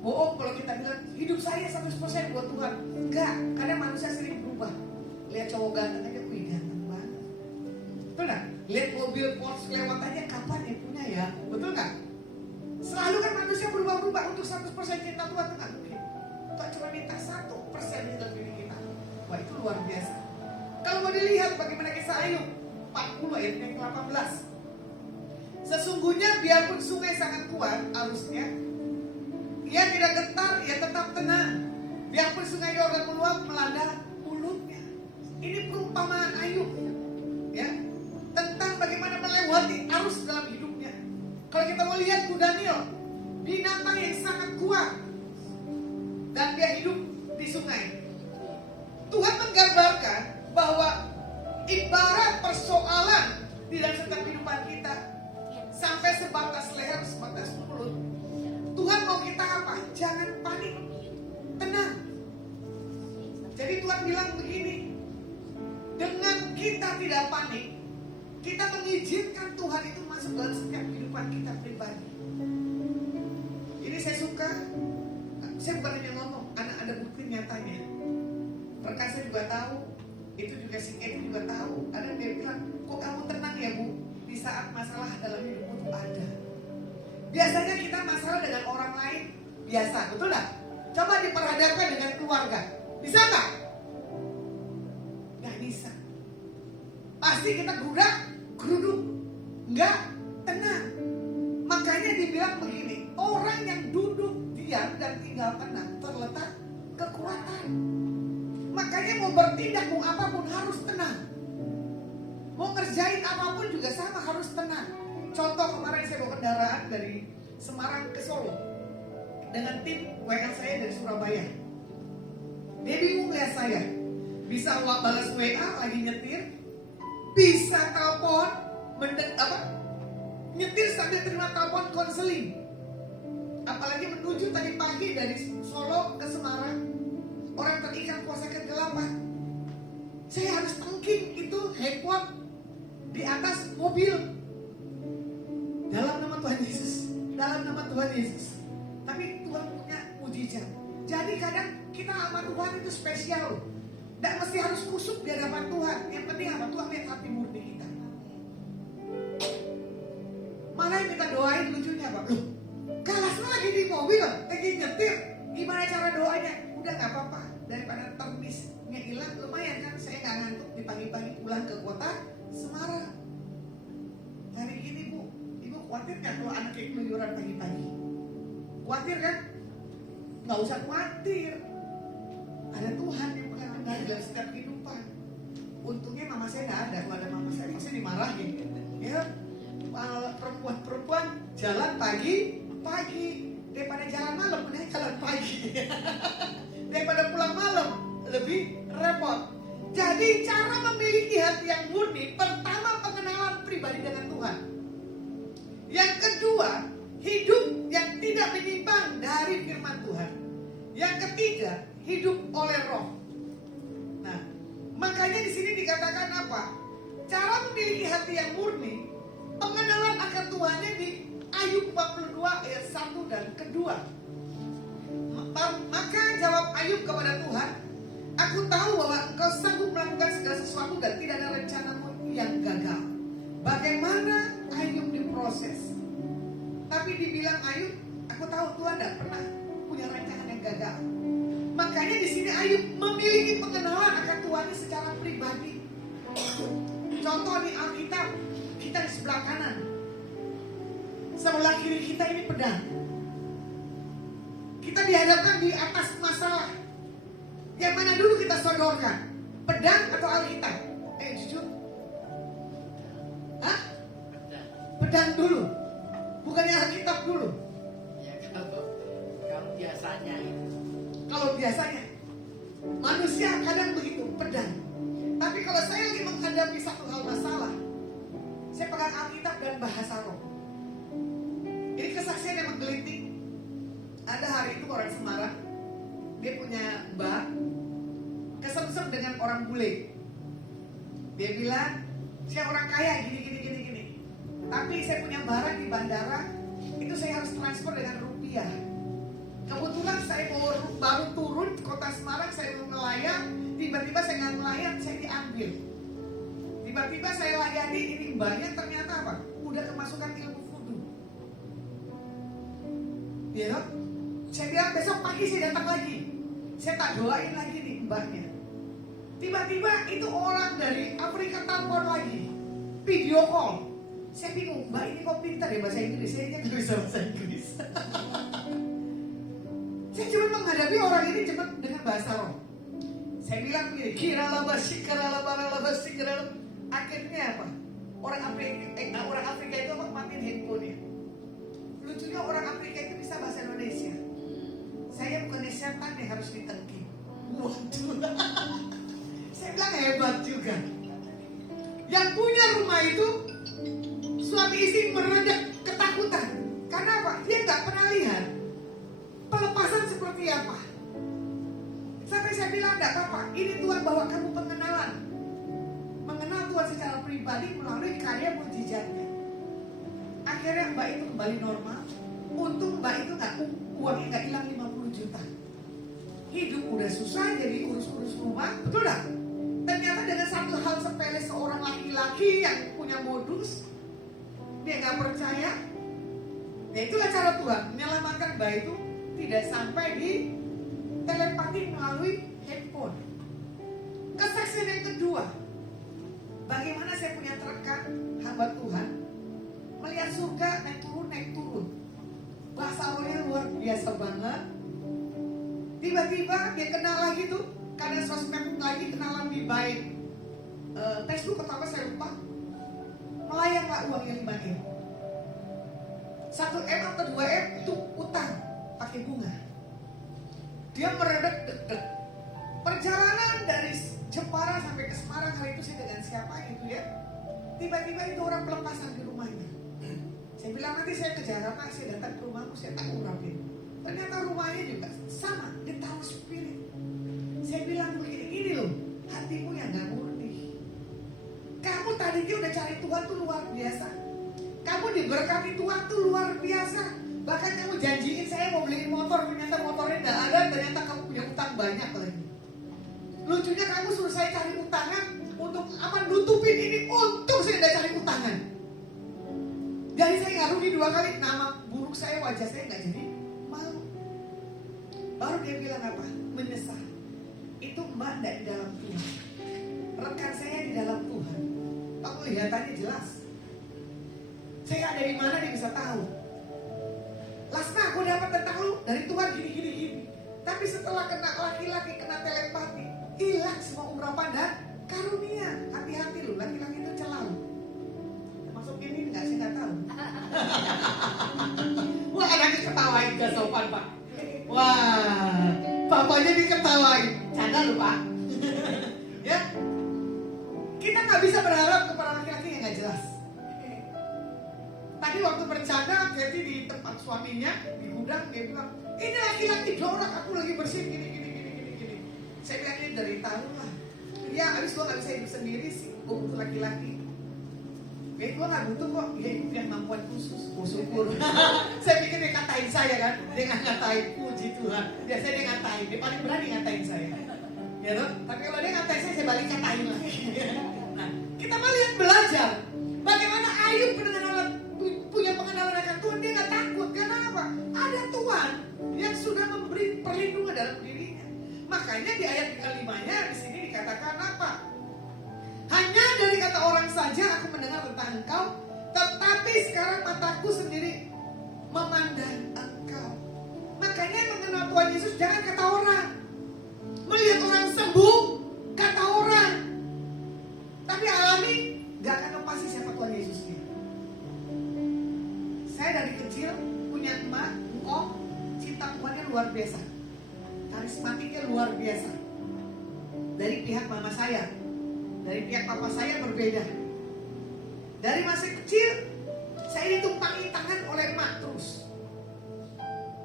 Bohong kalau kita bilang hidup saya 100% buat Tuhan. Enggak, karena manusia sering berubah. Lihat cowok ganteng aja, wih ganteng banget. Betul nggak? Lihat mobil Porsche lewat aja, kapan ya punya ya? Betul nggak? Selalu kan manusia berubah-ubah. Untuk 100% cinta Tuhan itu nggak mungkin. Tuhan cuma minta 1% di dalam diri kita. Wah itu luar biasa. Kalau mau dilihat bagaimana kisah Ayub 40 ayat yang ke-18. Sesungguhnya biarpun sungai sangat kuat arusnya, ia tidak getar, ia tetap tenang. Biarpun sungai Yordan meluap, melanda mulutnya. Ini perumpamaan Ayub, ya, tentang bagaimana melewati arus dalam hidupnya. Kalau kita mau lihat kuda Nil, binatang yang sangat kuat, dan dia hidup di sungai. Tuhan menggambarkan bahwa ibarat persoalan di dalam setiap kehidupan kita sampai sebatas leher, sebatas mulut. Tuhan mau kita apa? Jangan panik, tenang. Jadi Tuhan bilang begini, dengan kita tidak panik, kita mengizinkan Tuhan itu masuk dalam setiap kehidupan kita pribadi. Ini saya suka, saya bukan hanya ngomong, ada bukti nyatanya. Perkasa juga tahu, itu juga si Kevin juga tahu. Ada dia bilang, kok kamu tenang ya Bu, di saat masalah dalam hidupmu itu ada. Biasanya kita masalah dengan orang lain, biasa, betul nggak? Coba diperhadapkan dengan keluarga, bisa nggak? Nggak bisa. Pasti kita geruduk, nggak tenang. Makanya dibilang begini, orang yang duduk diam dan tinggal tenang terletak kekuatan. Makanya mau bertindak mau apapun harus tenang. Mau ngerjain apapun juga sama harus tenang. Contoh kemarin saya bawa kendaraan dari Semarang ke Solo dengan tim WL saya dari Surabaya. Dia bingung lihat saya, bisa balas WA lagi nyetir, bisa telepon, nyetir sambil terima telepon konseling. Apalagi menuju tadi pagi dari Solo ke Semarang, orang terikat kuasa kegelapan. Saya harus tangking itu handphone di atas mobil. Dalam nama Tuhan Yesus, dalam nama Tuhan Yesus. Tapi Tuhan punya mujizat. Jadi kadang kita sama Tuhan itu spesial. Tidak mesti harus kusuk di hadapan Tuhan. Yang penting apa? Tuhan lihat hati murni kita. Mana yang kita doain lucunya Pak? Loh, Kalasnya lagi di mobil, lagi nyetir. Gimana cara doanya? Udah gak apa-apa. Daripada termisnya hilang, lumayan kan? Saya gak ngantuk di pagi-pagi pulang ke kota Semarang. Hari gini Bu, Ibu khawatir gak kalau anak kayak keluyuran pagi-pagi? Khawatir kan? Gak usah khawatir. Ada Tuhan yang mengendali dalam setiap kehidupan. Untungnya mama saya gak ada. Kalau ada mama saya pasti dimarahin. Ya, perempuan jalan pagi daripada jalan malam, mending jalan pagi. Daripada pulang malam lebih repot. Jadi cara memiliki hati yang murni, pertama pengenalan pribadi dengan Tuhan. Yang kedua, hidup yang tidak menyimpang dari firman Tuhan. Yang ketiga, hidup oleh Roh. Nah, makanya di sini dikatakan apa? Cara memiliki hati yang murni, pengenalan akan Tuhannya di Ayub 42 ayat 1 dan kedua. Maka jawab Ayub kepada Tuhan, aku tahu bahwa engkau sanggup melakukan segala sesuatu dan tidak ada rencanamu yang gagal. Bagaimana Ayub diproses? Tapi dibilang Ayub, aku tahu Tuhan tidak pernah punya rencana yang gagal. Makanya di sini Ayub memiliki pengenalan akan Tuhannya secara pribadi. Contoh di Alkitab, kita di sebelah kanan, sebelah kiri kita ini pedang. Kita dihadapkan di atas masalah. Yang mana dulu kita sodorkan? Pedang atau Alkitab? Jujur. Hah? Pedang dulu. Bukannya Alkitab dulu. Ya kalau biasanya itu. Kalau biasanya manusia kadang begitu, pedang. Tapi kalau saya lagi menghadapi satu hal masalah, saya pegang Alkitab dan bahasa Roh. Ini kesaksian yang menggelitik. Ada hari itu orang Semarang, dia punya bar, kesemsem dengan orang bule. Dia bilang, saya orang kaya gini. Tapi saya punya barang di bandara, itu saya harus transfer dengan rupiah. Kebetulan saya baru turun kota Semarang, saya mau ngelayang, tiba-tiba saya nggak ngelayang, saya diambil. Tiba-tiba saya layani, ini mbaknya ternyata apa? Udah kemasukan ilmu fudu. Ya, saya bilang besok pagi saya datang lagi. Saya tak doain lagi nih mbaknya. Tiba-tiba itu orang dari Afrika telepon lagi, video call. Saya bingung, mbak ini kok pintar ya bahasa Inggris? Saya nggak bisa bahasa Inggris. Saya cuma menghadapi orang ini cuma dengan bahasa Roh. Saya bilang begini, kira-kira. Akhirnya apa? Orang Afrika itu apa? Matiin handphonenya. seperti apa. Sampai saya bilang, enggak apa-apa, ini Tuhan bawa kamu pengenalan. Mengenal Tuhan secara pribadi melalui karya mujizatnya. Akhirnya Mbak itu kembali normal. Untung Mbak itu uangnya nggak hilang 50 juta. Hidup udah susah, jadi urus-urus rumah, betul nggak? Ternyata dengan satu hal sepele, seorang laki-laki yang punya modus, dia nggak percaya. Ya itulah cara Tuhan menyelamatkan Mbak itu tidak sampai di telepati melalui handphone. Kesaksian yang kedua, bagaimana saya punya terekan hamba Tuhan melihat surga naik turun. Bahasa awalnya luar biasa banget. Tiba-tiba dia kenal lagi tuh, karena sosmed lagi kenalan lebih baik. Facebook atau apa saya lupa. Melayang lah uangnya 5M. 1M atau 2M itu utang pakai bunga. Dia meredak deg-deg. Perjalanan dari Jepara sampai ke Semarang hari itu saya dengan siapa gitu ya. Tiba-tiba itu orang pelepasan di rumahnya. Saya bilang nanti saya ke Jakarta, saya datang ke rumahmu, saya tak urapin. Ternyata rumahnya juga sama, ditaruh spirit. Saya bilang begini, ini loh, hatimu yang gak murni. Kamu tadinya udah cari Tuhan tuh luar biasa. Kamu diberkati Tuhan tuh luar biasa. Bahkan kamu janjiin saya mau beliin motor, ternyata motornya gak ada, ternyata kamu punya utang banyak lagi. Lucunya kamu suruh saya cari utangan untuk apa? Nutupin ini, untung saya udah cari utangan. Jadi saya nggak rugi 2 kali, nama buruk saya, wajah saya nggak jadi malu. Baru dia bilang apa? Menyesal. Itu Mbak tidak di dalam Tuhan. Rekan saya di dalam Tuhan. Pak kelihatannya jelas. Saya ada di mana dia bisa tahu. Lasna aku dapat tentang lu dari Tuhan gini. Tapi setelah kena laki-laki, kena telepati, hilang semua urapan dan karunia. Hati-hati lu, laki-laki itu celah. Masuk ini enggak sih, nggak tahu. Wah, anaknya ketawain gak sopan Pak. Wah, bapaknya diketawain. Canda lu Pak. Ya, kita nggak bisa berharap kepada laki-laki yang nggak jelas. Tadi waktu bercanda, Kathy di tempat suaminya di gudang, dia bilang, ini laki-laki jorok, aku lagi bersih gini. Saya bilang ini dari tahu lah. Ya, abis gua nggak bisa hidup sendiri sih, gua butuh laki-laki. Ya gue gak butuh kok, ya itu yang kemampuan khusus. Oh syukur. Saya pikir dia ngatain saya kan. Dia gak ngatain, puji Tuhan. Biasanya dia ngatain, dia paling berani ngatain saya. Ya toh? Tapi kalau dia ngatain saya balik ngatain lagi. Nah, kita melihat belajar bagaimana Ayub punya pengenalan akan Tuhan. Dia gak takut, karena apa? Ada Tuhan yang sudah memberi perlindungan dalam dirinya. Makanya di ayat ke-5-nya di sini dikatakan apa? Hanya dari kata orang saja aku mendengar tentang engkau, tetapi sekarang mataku sendiri memandang engkau. Makanya mengenal Tuhan Yesus jangan kata orang. Melihat orang sembuh, kata orang. Tapi alami, gak akan lepasi siapa Tuhan Yesus ini. Saya dari kecil punya emak, engkau, cinta Tuhannya luar biasa. Karismatiknya luar biasa. Dari pihak mama saya. Dari pihak papa saya berbeda. Dari masa kecil saya ditumpangi tangan oleh emak terus.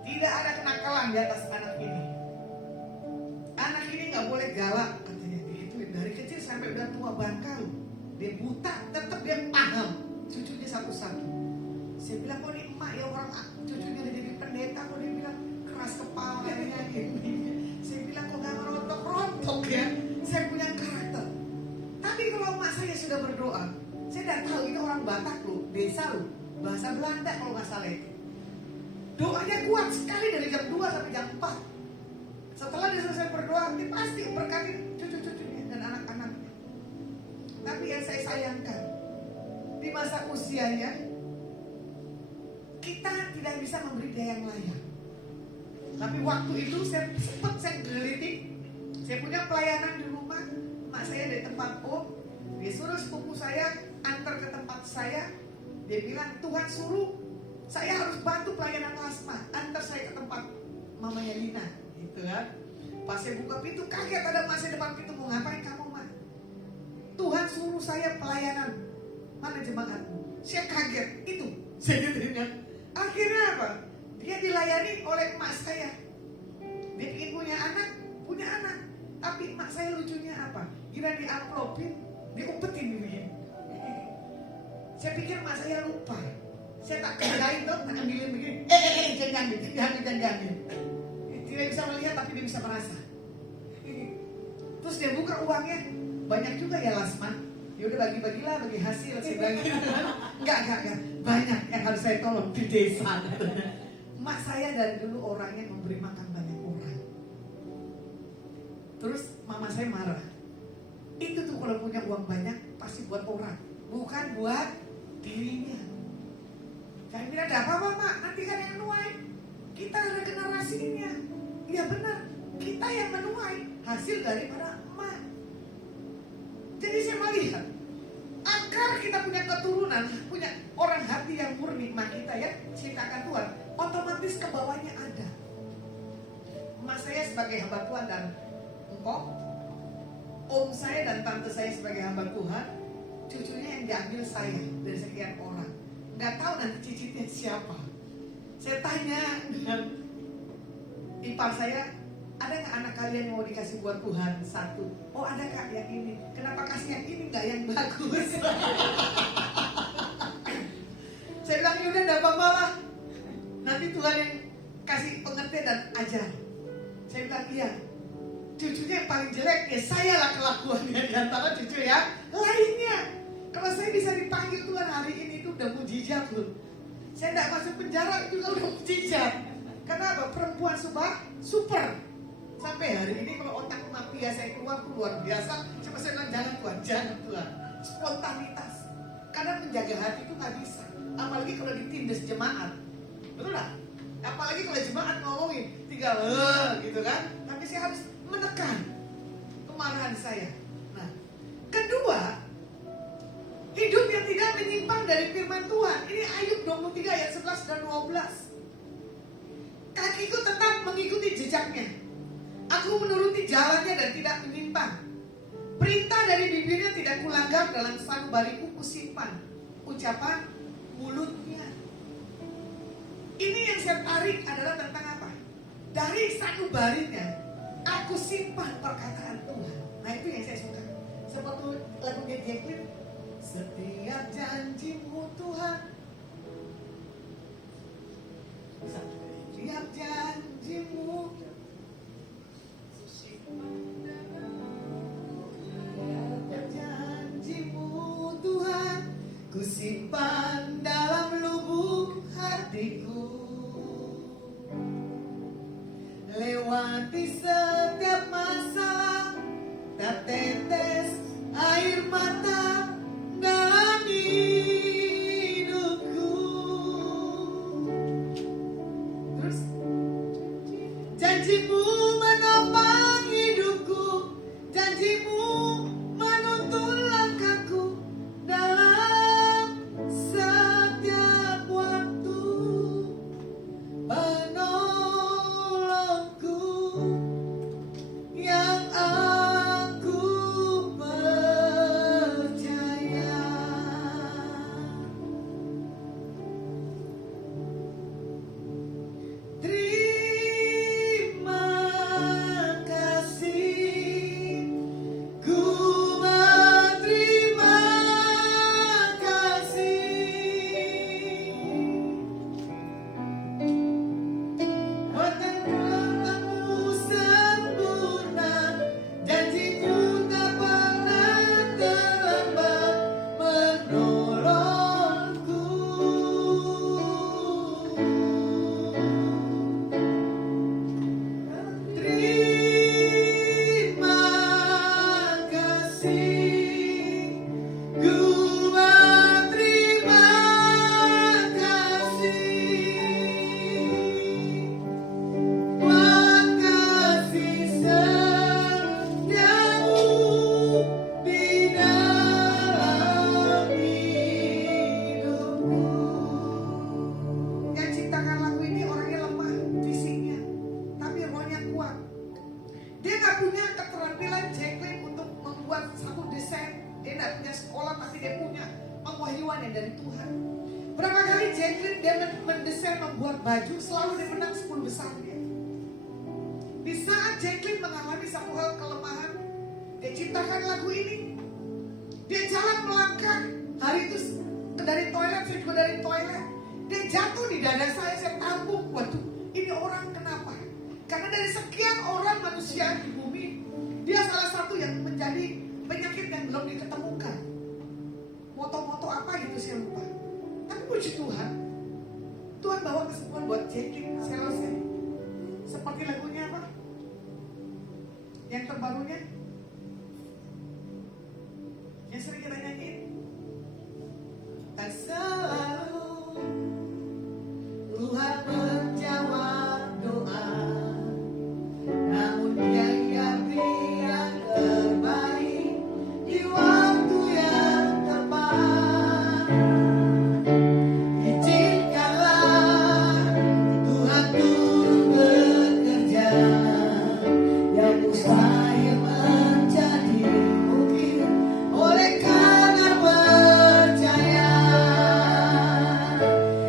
Tidak ada kenakalan di atas anak ini. Anak ini gak boleh galak katanya. Diituin dari kecil sampai udah tua bangkal. Dia buta, tetap dia paham. Cucunya satu-satu. Saya bilang kok ini emak ya orang cucunya udah jadi pendeta. Kok dia bilang keras kepalanya gini. Saya bilang kok gak ngerontok-rontok ya. Saya punya karakter. Tapi kalau emak saya sudah berdoa, saya tidak tahu ini orang Batak loh, desa loh, bahasa Belanda kalau nggak salah itu. Doanya kuat sekali dari jam 2 sampai jam 4. Setelah dia selesai berdoa, dia pasti berkati cucu-cucunya dan anak-anaknya. Tapi yang saya sayangkan, di masa usianya, kita tidak bisa memberi dia yang layak. Tapi waktu itu saya geliti, saya punya pelayanan di rumah. Mak saya dari tempat dia suruh sepupu saya antar ke tempat saya. Dia bilang Tuhan suruh saya harus bantu pelayanan Lasma, antar saya ke tempat mamanya Lina, gitu kan. Pas saya buka pintu kaget ada mak saya depan pintu, mau ngapain kamu mak? Tuhan suruh saya pelayanan, mana jemaatmu? Saya kaget, itu saya dengar. Akhirnya apa? Dia dilayani oleh emak saya. Dia ingin punya anak. Tapi emak saya lucunya apa? Kira di amplopin, diumpetin begini. Saya pikir emak saya lupa. Saya tak kerjain tuh, tak ambilin begini. Jangan ambil. Tidak bisa melihat tapi dia bisa merasa. Terus dia buka uangnya, banyak juga ya Lasman. Ya udah bagi-bagilah, bagi hasil. Saya bilang enggak. Banyak yang harus saya tolong di desa. Emak saya dari dulu orang yang memberi makan banyak orang. Terus mama saya marah. Itu tuh kalau punya uang banyak pasti buat orang, bukan buat dirinya. Saya bilang, ada apa-apa mak, nanti kan yang menuai. Kita ada generasinya. Iya benar, kita yang menuai hasil daripada emak. Jadi saya melihat, agar kita punya keturunan, punya orang hati yang murni, emak kita ya, ciptakan Tuhan, otomatis ke bawahnya ada. Emak saya sebagai hamba Tuhan dan engkau, om saya dan tante saya sebagai hamba Tuhan, cucunya yang diambil saya dari sekian orang. Nggak tahu nanti cicitnya siapa. Saya tanya dengan ipar saya, ada nggak anak kalian yang mau dikasih buat Tuhan satu? Oh ada kak yang ini. Kenapa kasih yang ini nggak yang bagus? Saya bilang yaudah nggak apa-apa lah. Nanti Tuhan yang kasih pengertian dan ajar. Saya bilang iya. Cucunya yang paling jelek ya saya lah kelakuannya di antara cucu yang lainnya. Kalau saya bisa dipanggil Tuhan hari ini itu udah mujizat loh. Saya tidak masuk penjara itu udah mujizat. Karena apa? Perempuan super. Sampai hari ini kalau otak mafia saya keluar tuh luar biasa. Cuma saya bilang jangan Tuhan. Spontanitas. Karena menjaga hati itu nggak bisa. Apalagi kalau ditindas jemaat. Betul nggak? Apalagi kalau jemaat ngomongin tinggal gitu kan. Tapi saya harus menekan kemarahan saya. Nah, kedua, hidup yang tidak menyimpang dari firman Tuhan. Ini Ayub 23 ayat 11 dan 12. Kakiku tetap mengikuti jejaknya. Aku menuruti jalannya dan tidak menyimpang. Perintah dari bibirnya tidak kulanggar, dalam sanubariku kusimpan ucapan mulutnya. Ini yang saya tarik adalah tentang apa? Dari sanubarinya aku simpan perkataan Tuhan. Nah itu yang saya suka. Seperti lagunya Jacqueline, setiap janjimu Tuhan, setiap janjimu, setiap janjimu Tuhan, ku simpan dalam lubuk hatiku. Lewati setiap masa, tak tetes air mata dalam hidupku. Terus janjimu menopang hidupku, janjimu menuntun langkahku dalam setiap waktu. Penolongku yang aku percaya. Terima kasih, ku berterima kasih. Perkataanmu sempurna, janjimu tak pernah terlambat menolongku. Terima kasih, ku berterima kasih. Makasih setiamu di dalam hidupku. Yang ciptakan lagu ini orangnya lemah fisiknya, tapi rohnya kuat. Dia gak punya keterampilan Jacqueline untuk membuat satu desain. Dia gak punya sekolah, tapi dia punya pengwahyuan yang dari Tuhan. Berapa kali Jacqueline dia mendesain membuat baju, selalu dia menang 10 besar dia. Di saat Jacqueline mengalami satu hal kelemahan, dia ciptakan lagu ini. Dia jalan melangkah. Hari itu dari toilet, saya juga dari toilet. Dia jatuh di dada saya tabung. Waduh, ini orang kenapa? Karena dari sekian orang manusia di bumi, dia salah satu yang menjadi penyakit yang belum diketemukan. Moto-moto apa gitu saya lupa. Tapi puji Tuhan, Tuhan bawa kesembuhan buat Jacqueline. Saya rasa seperti lagunya apa? Yang terbarunya, yang sering kita nyanyiin. Tak selalu Tuhan menjawab doa, namun Dia yang terbaik di waktu yang tepat. Izinkanlah Tuhan turut bekerja, yang mustahil menjadi mungkin oleh karena percaya.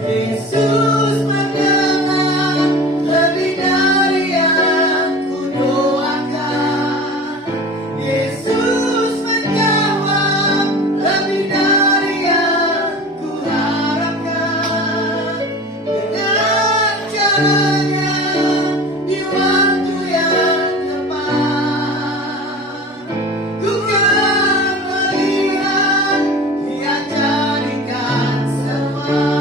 Yesus mendengar lebih dari yang kudoakan. Yesus menjawab lebih dari yang kuharapkan. Dengan caranya di waktu yang tepat, ku kan melihat Dia jadikan semua.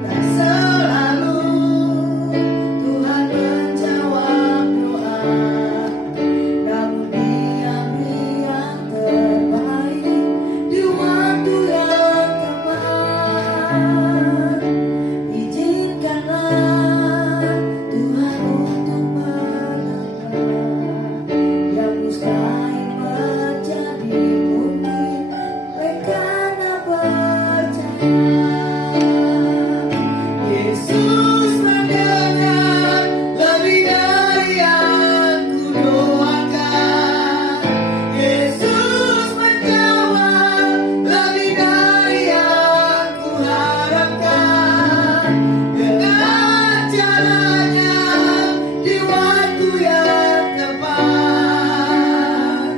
Tak selalu Tuhan menjawab doa, namun Dia beri yang terbaik di waktu yang tepat. Izinkanlah Tuhan untuk menebak yang mustahil menjadi mungkin oleh karena percaya. Yesus mendengar lebih dari yang kudoakan. Yesus menjawab lebih dari yang kuharapkan. Dengan caranya di waktu yang tepat,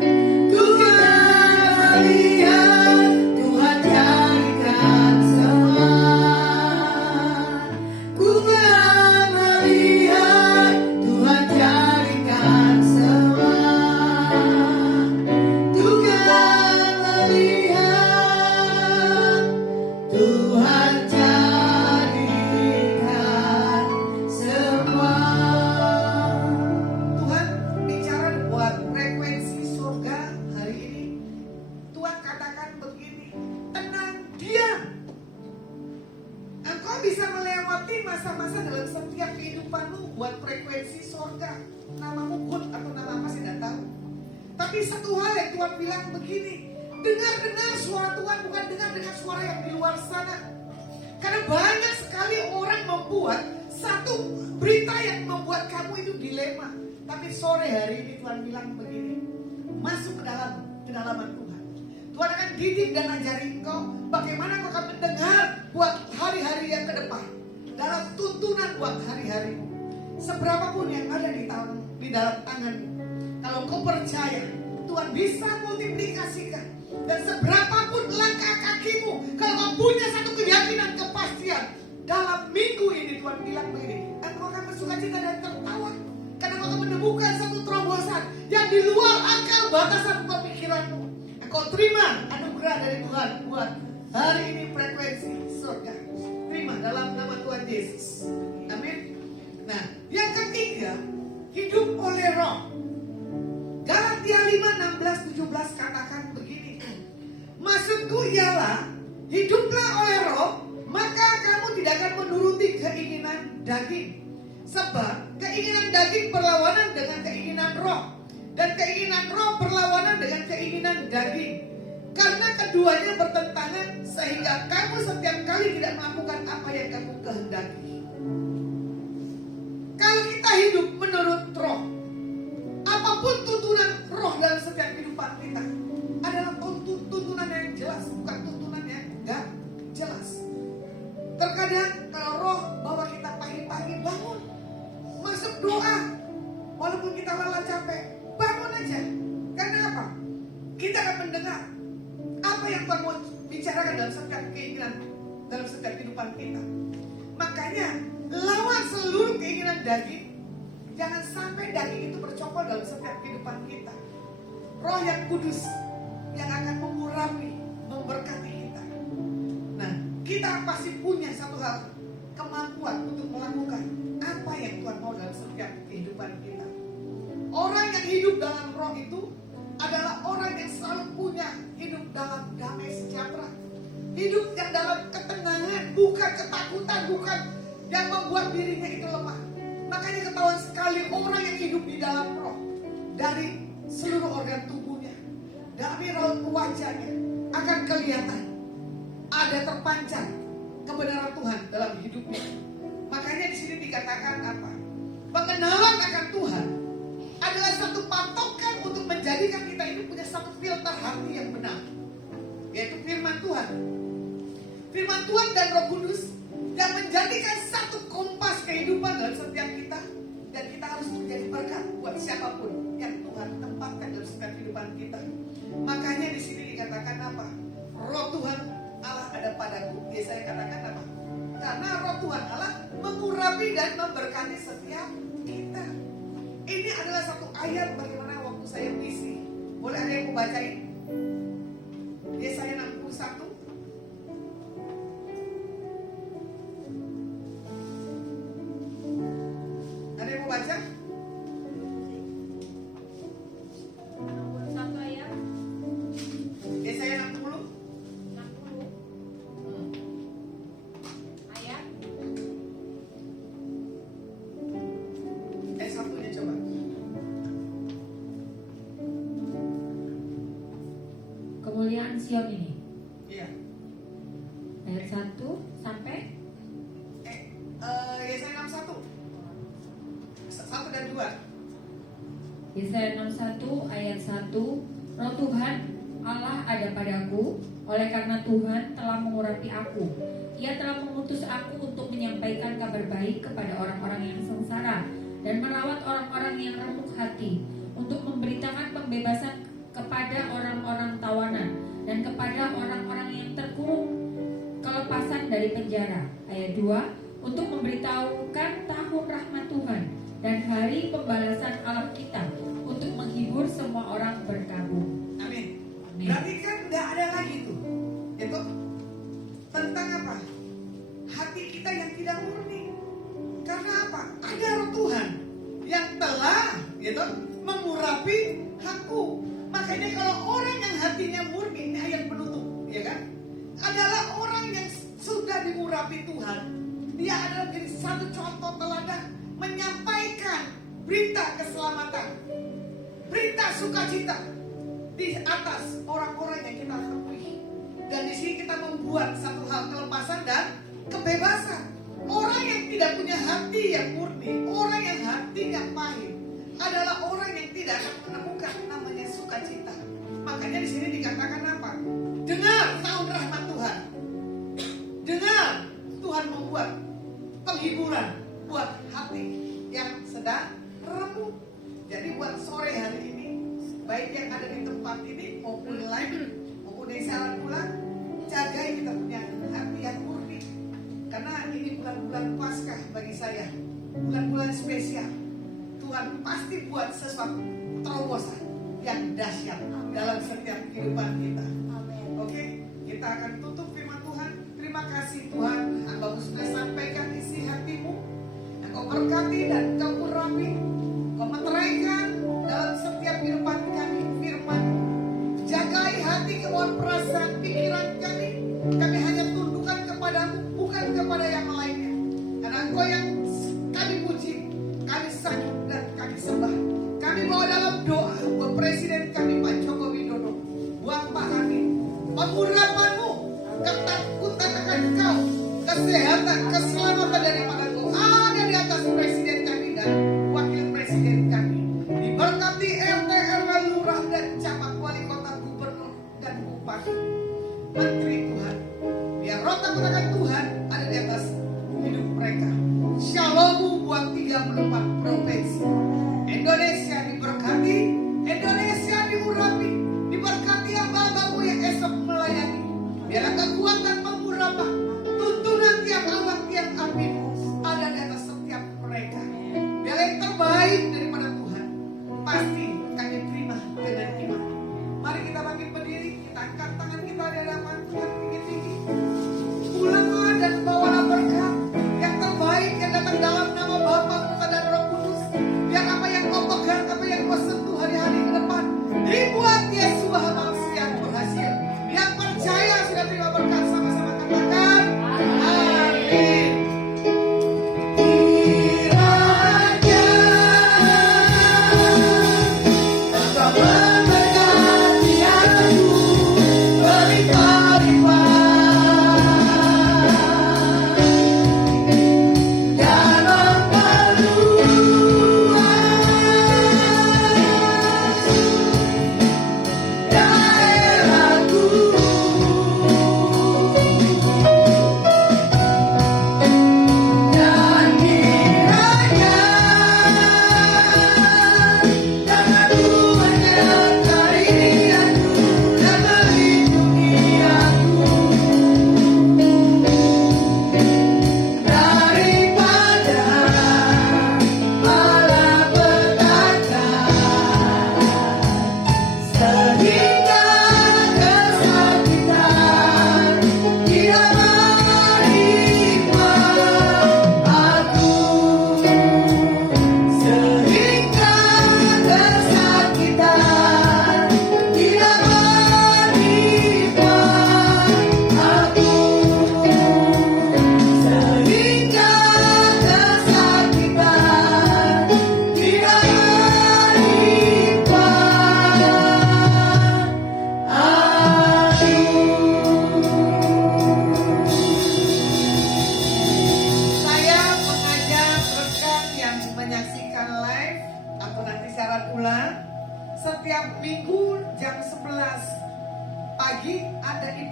ku kan melihat Tuhan jadikan semua. Ku kan melihat Tuhan jadikan semua. Ku kan melihat Tuhan jadikan semua. Tuhan bicara buat frekuensi surga hari ini. Tuhan katakan begini, tenang, diam. Engkau bisa melewati masa-masa dalam setiap kehidupanmu buat frekuensi surga. Namamu Good atau nama apa saya tidak tahu. Tapi satu hal yang Tuhan bilang begini, dengar-dengar suara Tuhan, bukan dengar suara yang di luar sana. Karena banyak sekali orang membuat satu berita yang membuat kamu itu dilema. Tapi sore hari ini Tuhan bilang begini, masuk ke kedalaman Tuhan. Tuhan akan didik dan ajari engkau bagaimana kau akan mendengar buat hari-hari yang ke depan. Dalam tuntunan buat hari-harimu. Seberapapun yang ada di dalam tanganmu. Kalau kau percaya, Tuhan bisa multiplikasikan. Dan seberapapun langkah kakimu, kalau kau punya satu keyakinan kepastian, dalam minggu ini Tuhan bilang begini, engkau akan bersukacita dan tertawa. Karena kau akan menemukan satu terobosan yang di luar akal batasan pemikiranmu. Engkau terima anugerah dari Tuhan buat hari ini frekuensi surga. Terima dalam nama Tuhan Yesus. Amin. Nah, yang ketiga, hidup oleh roh. Galatia 5:16-17 katakan begini. Maksudku ialah, hiduplah oleh roh, maka kamu tidak akan menuruti keinginan daging. Sebab keinginan daging berlawanan dengan keinginan roh, dan keinginan roh berlawanan dengan keinginan daging. Karena keduanya bertentangan, sehingga kamu setiap kali tidak melakukan apa yang kamu kehendaki. Kalau kita hidup menurut roh, apapun tuntunan roh dalam setiap kehidupan kita adalah tuntunan yang jelas, bukan tuntunan yang enggak jelas. Terkadang kalau roh bawa kita pagi-pagi bangun, masuk berdoa. Walaupun kita lelah capek, bangun aja. Karena apa? Kita akan mendengar apa yang Tuhan mau bicarakan dalam setiap keinginan, dalam setiap kehidupan kita. Makanya lawan seluruh keinginan daging. Jangan sampai daging itu bercokol dalam setiap kehidupan kita. Roh yang kudus yang akan mengurapi, memberkati kita. Nah, kita pasti punya satu hal, kemampuan untuk melakukan apa yang Tuhan mau dalam setiap kehidupan kita. Orang yang hidup dalam roh itu adalah orang yang selalu punya hidup dalam damai sejahtera. Hidup yang dalam ketenangan, bukan ketakutan, bukan yang membuat dirinya itu lemah. Makanya ketahuan sekali orang yang hidup di dalam roh, dari seluruh organ tubuhnya, dari raut wajahnya akan kelihatan ada terpancar kebenaran Tuhan dalam hidupnya. Makanya di sini dikatakan apa? Pengenalan akan Tuhan adalah satu patokan untuk menjadikan kita ini punya satu filter hati yang benar, yaitu firman Tuhan. Firman Tuhan dan Roh Kudus yang menjadikan satu kompas kehidupan dalam setiap kita, dan kita harus menjadi berkat buat siapapun yang Tuhan tempatkan dalam setiap kehidupan kita. Makanya di sini dikatakan apa? Roh Tuhan Allah ada padaku. Yesaya katakan apa? Karena Roh Tuhan Allah mengurapi dan memberkati setiap kita. Ini adalah satu ayat bagaimana waktu saya misi. Boleh ada yang mau bacain? Yesaya 61. Ada yang mau baca? 61 ayat Yesaya 60. 60 ayat Satunya coba. kemuliaan Sion ini. Iya. Ayat 1 sampai Yesaya 61. 1 dan 2. Yesaya 61 ayat 1. Roh Tuhan Allah ada padaku, oleh karena Tuhan telah mengurapi aku. Ia telah mengutus aku untuk menyampaikan kabar baik kepada orang-orang yang sengsara dan merawat orang-orang yang remuk hati, untuk memberitakan pembebasan kepada orang-orang tawanan dan kepada orang-orang yang terkurung kelepasan dari penjara. Ayat 2, untuk memberitahukan tahun rahmat Tuhan dan hari pembalasan Allah kita, untuk menghibur semua orang berkabung. Amin. Amin. Berarti kan nggak ada lagi tuh, itu tentang apa? Hati kita yang tidak murni. Karena apa? Ada Roh Tuhan yang telah, gitu, mengurapi hatiku. Makanya kalau orang yang hatinya murni, ini ayat penutup, ya kan? Adalah orang yang sudah diurapi Tuhan. Dia adalah jadi satu contoh teladan menyampaikan berita keselamatan, berita sukacita di atas orang-orang yang kita temui. Dan di sini kita membuat satu hal kelepasan dan kebebasan. Orang yang tidak punya hati yang murni, orang yang hatinya pahit, adalah orang yang tidak akan menemukan namanya sukacita. Makanya di sini dikatakan apa? Dengar tahun rahmat Tuhan. Dengar Tuhan membuat penghiburan buat hati yang sedang remuk. Jadi buat sore hari ini, baik yang ada di tempat ini maupun live maupun yang salah pulang, jagai kita punya hati yang murni. Karena ini bulan-bulan Paskah bagi saya, bulan-bulan spesial. Tuhan pasti buat sesuatu terobosan yang dahsyat dalam setiap kehidupan kita. Oke, kita akan tutup firman Tuhan. Terima kasih Tuhan, Hamba sudah sampaikan isi hatimu. Engkau berkati dan Engkau urapi, Engkau meteraikan dalam setiap kehidupan kami firman. Jagai hati, kemauan, perasaan, pikiran kami. Kami hanya tundukkan kepadamu, bukan kepada yang lainnya. Karena Engkau yang kami puji, kami sanjung dan kami sembah. Kami bawa dalam doa buat Presiden kami Pak Joko Widodo, buat Pak Habib, pengurapanmu, ketakutan akan Engkau, kesehatan, keselamatan daripada Engkau ada di atas Presiden kami dan Wakil Presiden kami. Diberkati RT, RW, lurah dan camat, wali kota, gubernur dan bupati, menteri Tuhan. Biar roh takut akan Tuhan ada di atas hidup mereka. Shalom buat 34 provinsi.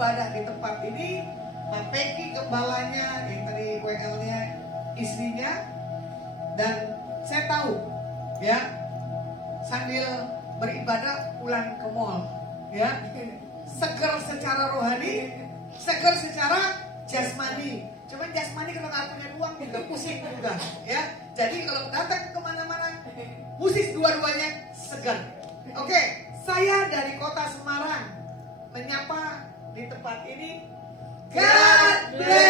beribadah di tempat ini, Pak Peki gembalanya, yang tadi WL-nya istrinya, dan saya tahu ya sambil beribadah pulang ke mall ya, seger secara rohani, seger secara jasmani. Cuman jasmani kalau nggak punya uang juga pusing juga ya. Jadi kalau datang kemana-mana, mesti dua-duanya segar. Oke, saya dari kota Semarang menyapa di tempat ini. God bless.